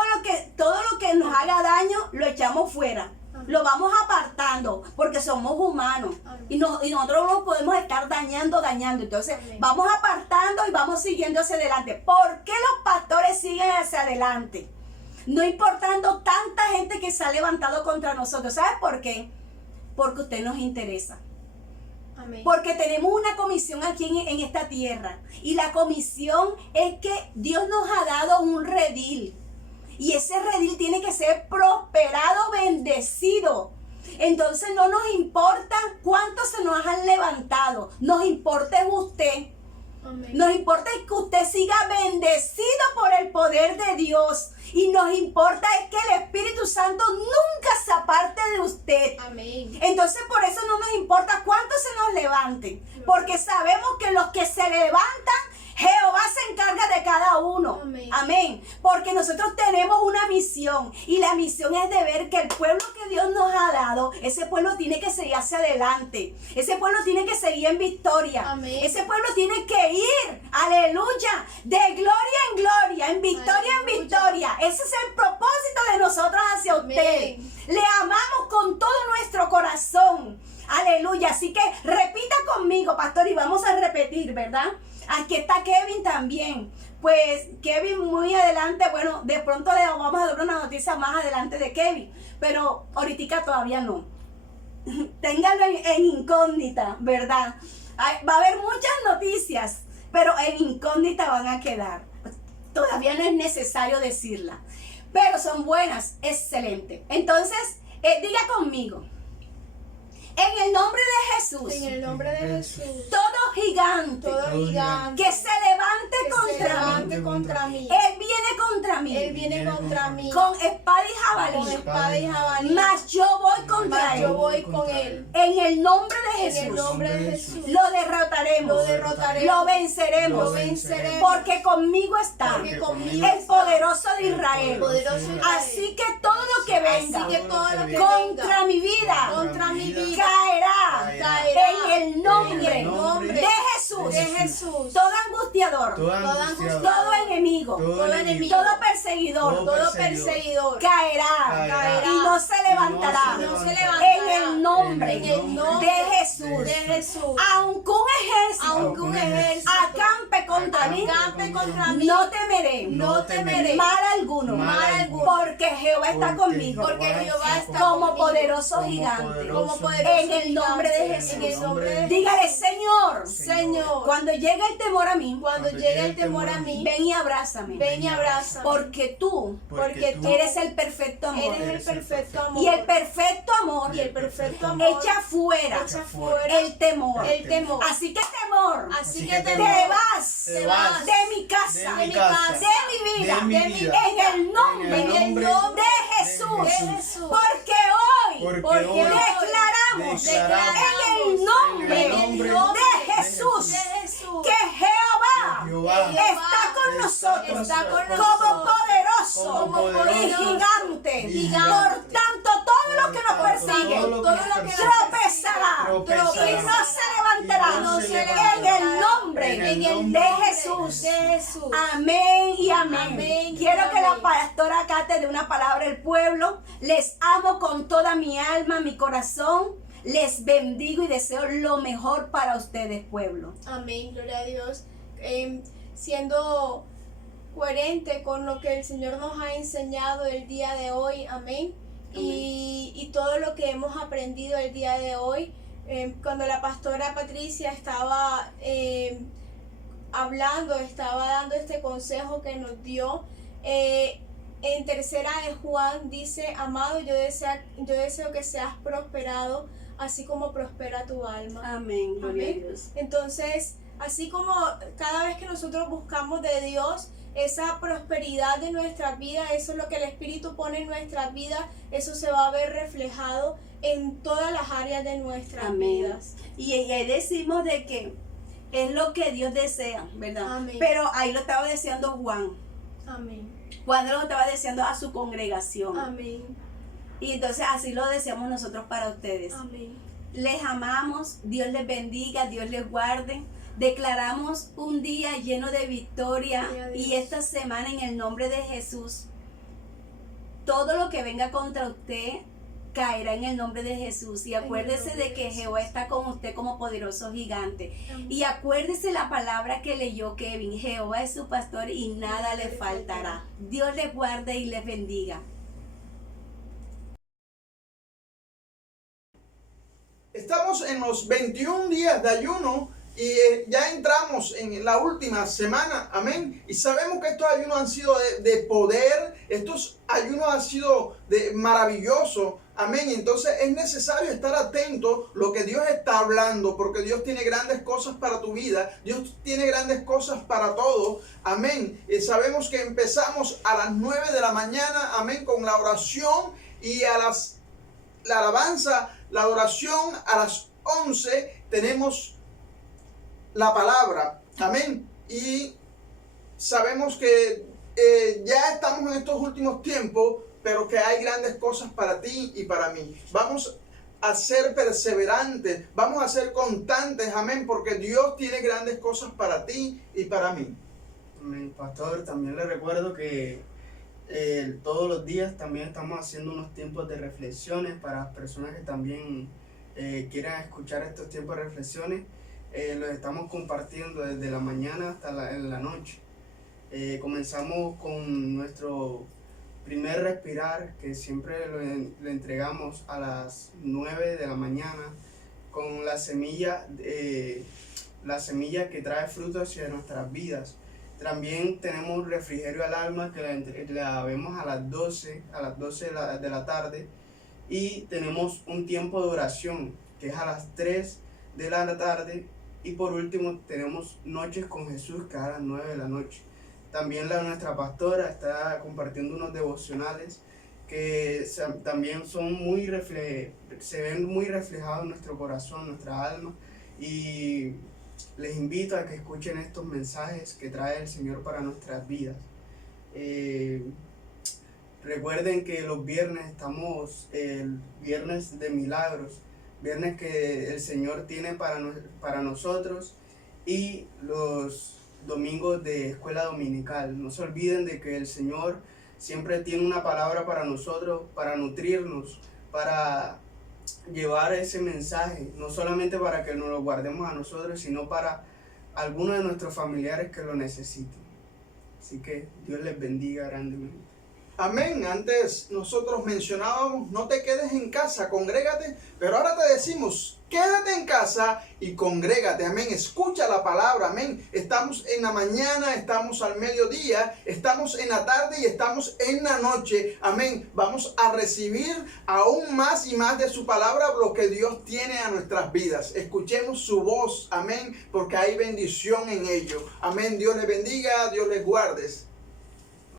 lo que nos haga daño, lo echamos fuera. Amén. Lo vamos apartando, porque somos humanos. Amén. Y nosotros no podemos estar dañando. Entonces, Amén. vamos apartando y vamos siguiendo hacia adelante. ¿Por qué los pastores siguen hacia adelante? No importando tanta gente que se ha levantado contra nosotros. ¿Sabes por qué? Porque usted nos interesa. Amén. Porque tenemos una comisión aquí en esta tierra. Y la comisión es que Dios nos ha dado un redil. Y ese redil tiene que ser prosperado, bendecido. Entonces no nos importa cuántos se nos han levantado. Nos importa es usted. Amén. Nos importa es que usted siga bendecido por el poder de Dios. Y nos importa es que el Espíritu Santo nunca se aparte de usted. Amén. Entonces por eso no nos importa cuántos se nos levanten. Porque sabemos que los que se levantan, Jehová se encarga de cada uno. Amén. Amén. Porque nosotros tenemos una misión. Y la misión es de ver que el pueblo que Dios nos ha dado, ese pueblo tiene que seguir hacia adelante. Ese pueblo tiene que seguir en victoria. Amén. Ese pueblo tiene que ir, aleluya, de gloria en gloria, en victoria en Aleluya. victoria. Ese es el propósito de nosotros hacia usted. Amén. Le amamos con todo nuestro corazón. Aleluya. Así que repita conmigo, pastor, y vamos a repetir, ¿verdad? Aquí está Kevin también. pues Kevin muy adelante, bueno, de pronto le vamos a dar una noticia más adelante de Kevin, pero ahorita todavía no. Ténganlo en incógnita, ¿verdad? Va a haber muchas noticias, pero en incógnita van a quedar. Todavía no es necesario decirla, pero son buenas, excelente. Entonces, diga conmigo. En el nombre de Jesús. En el nombre de Jesús. Todo gigante. Todo gigante. Que se levante que contra se levante mí. contra mí. Él viene contra mí. Él viene contra mí. Con espada y Con jabalí. espada y jabalí. Mas yo voy contra Mas él. yo voy con él. En el nombre de En el Jesús. nombre de Jesús. Lo derrotaremos. Lo derrotaremos. Lo venceremos. Lo venceremos. Porque conmigo está. Porque conmigo El está poderoso de Israel. el poderoso de Israel. Así que todo lo que venga Así que todo lo que contra venga mi vida contra mi vida caerá en el nombre, en el nombre de Jesús. de Jesús. Todo angustiador, todo enemigo, todo enemigo, todo perseguidor, todo perseguidor caerá y no se levantará no se levantará en el nombre en el nombre de Jesús. de Jesús. Aunque un ejército acampe contra mí, no temeré, no temeré mal alguno, porque Jehová está conmigo, porque Jehová está como conmigo, poderoso gigante, como poderoso en el nombre de gigante, Jesús. en el nombre de Jesús. Dígale, Señor, Señor, cuando llegue el temor a mí, cuando llegue el temor a mí, ven y abrázame, ven y abrázame, porque tú eres el perfecto amor, eres el perfecto amor, y el perfecto amor, echa fuera el temor. Así que temor, te vas de mi casa, de mi vida, en el nombre de Jesús, porque hoy declaramos en el nombre de Jesús que Jehová está con nosotros como poderoso y gigante. Por tanto, todo lo que nos persigue tropezará y no se levantará en el nombre de Jesús. Amén y amén. Quiero que la pastora Kate dé una palabra al pueblo. Les amo con toda mi alma, mi corazón. Les bendigo y deseo lo mejor para ustedes, pueblo. Amén, gloria a Dios. Siendo coherente con lo que el Señor nos ha enseñado el día de hoy, amén. Y todo lo que hemos aprendido el día de hoy, cuando la pastora Patricia estaba hablando, estaba dando este consejo que nos dio, en tercera de Juan dice: amado, yo deseo que seas prosperado, así como prospera tu alma. Amén, gloria a Dios. Entonces, así como cada vez que nosotros buscamos de Dios esa prosperidad de nuestra vida, eso es lo que el Espíritu pone en nuestra vida, eso se va a ver reflejado en todas las áreas de nuestras vidas. Y ahí decimos de que es lo que Dios desea, ¿verdad? Amén. Pero ahí lo estaba deseando Juan. Amén. Juan lo estaba deseando a su congregación. Amén. Y entonces así lo deseamos nosotros para ustedes. Amén. Les amamos, Dios les bendiga, Dios les guarde. Declaramos un día lleno de victoria y esta semana en el nombre de Jesús, todo lo que venga contra usted caerá en el nombre de Jesús. Y acuérdese de que Jehová está con usted como poderoso gigante. Y acuérdese la palabra que leyó Kevin: Jehová es su pastor y nada le faltará. Dios les guarde y les bendiga. Estamos en los 21 días de ayuno y ya entramos en la última semana, amén. Y sabemos que estos ayunos han sido de poder, estos ayunos han sido maravillosos, amén. Entonces es necesario estar atento a lo que Dios está hablando, porque Dios tiene grandes cosas para tu vida, Dios tiene grandes cosas para todos, amén. Y sabemos que empezamos a las 9 de la mañana, amén, con la oración y la alabanza, la adoración. A las 11 tenemos la palabra, amén. Y sabemos que ya estamos en estos últimos tiempos, pero que hay grandes cosas para ti y para mí. Vamos a ser perseverantes, vamos a ser constantes, amén, porque Dios tiene grandes cosas para ti y para mí. Amén, pastor. También le recuerdo que todos los días también estamos haciendo unos tiempos de reflexiones para las personas que también quieran escuchar estos tiempos de reflexiones. Los estamos compartiendo desde la mañana hasta en la noche. Comenzamos con nuestro primer respirar, que siempre lo entregamos a las 9 de la mañana, con la semilla que trae fruto hacia nuestras vidas. También tenemos refrigerio al alma, que la vemos a las 12 de la tarde. Y tenemos un tiempo de oración, que es a las 3 de la tarde. Y por último tenemos Noches con Jesús, que es a las 9 de la noche. También nuestra pastora está compartiendo unos devocionales que también son se ven muy reflejados en nuestro corazón, nuestra alma. Y les invito a que escuchen estos mensajes que trae el Señor para nuestras vidas. Recuerden que los viernes estamos el viernes de milagros, viernes que el Señor tiene para nosotros, y los domingos de escuela dominical. No se olviden de que el Señor siempre tiene una palabra para nosotros, para nutrirnos, para llevar ese mensaje, no solamente para que nos lo guardemos a nosotros, sino para algunos de nuestros familiares que lo necesiten. Así que Dios les bendiga grandemente. Amén. Antes nosotros mencionábamos, no te quedes en casa, congrégate, pero ahora te decimos, quédate en casa y congrégate. Amén. Escucha la palabra. Amén. Estamos en la mañana, estamos al mediodía, estamos en la tarde y estamos en la noche. Amén. Vamos a recibir aún más y más de su palabra, lo que Dios tiene a nuestras vidas. Escuchemos su voz. Amén. Porque hay bendición en ello. Amén. Dios les bendiga, Dios les guarde.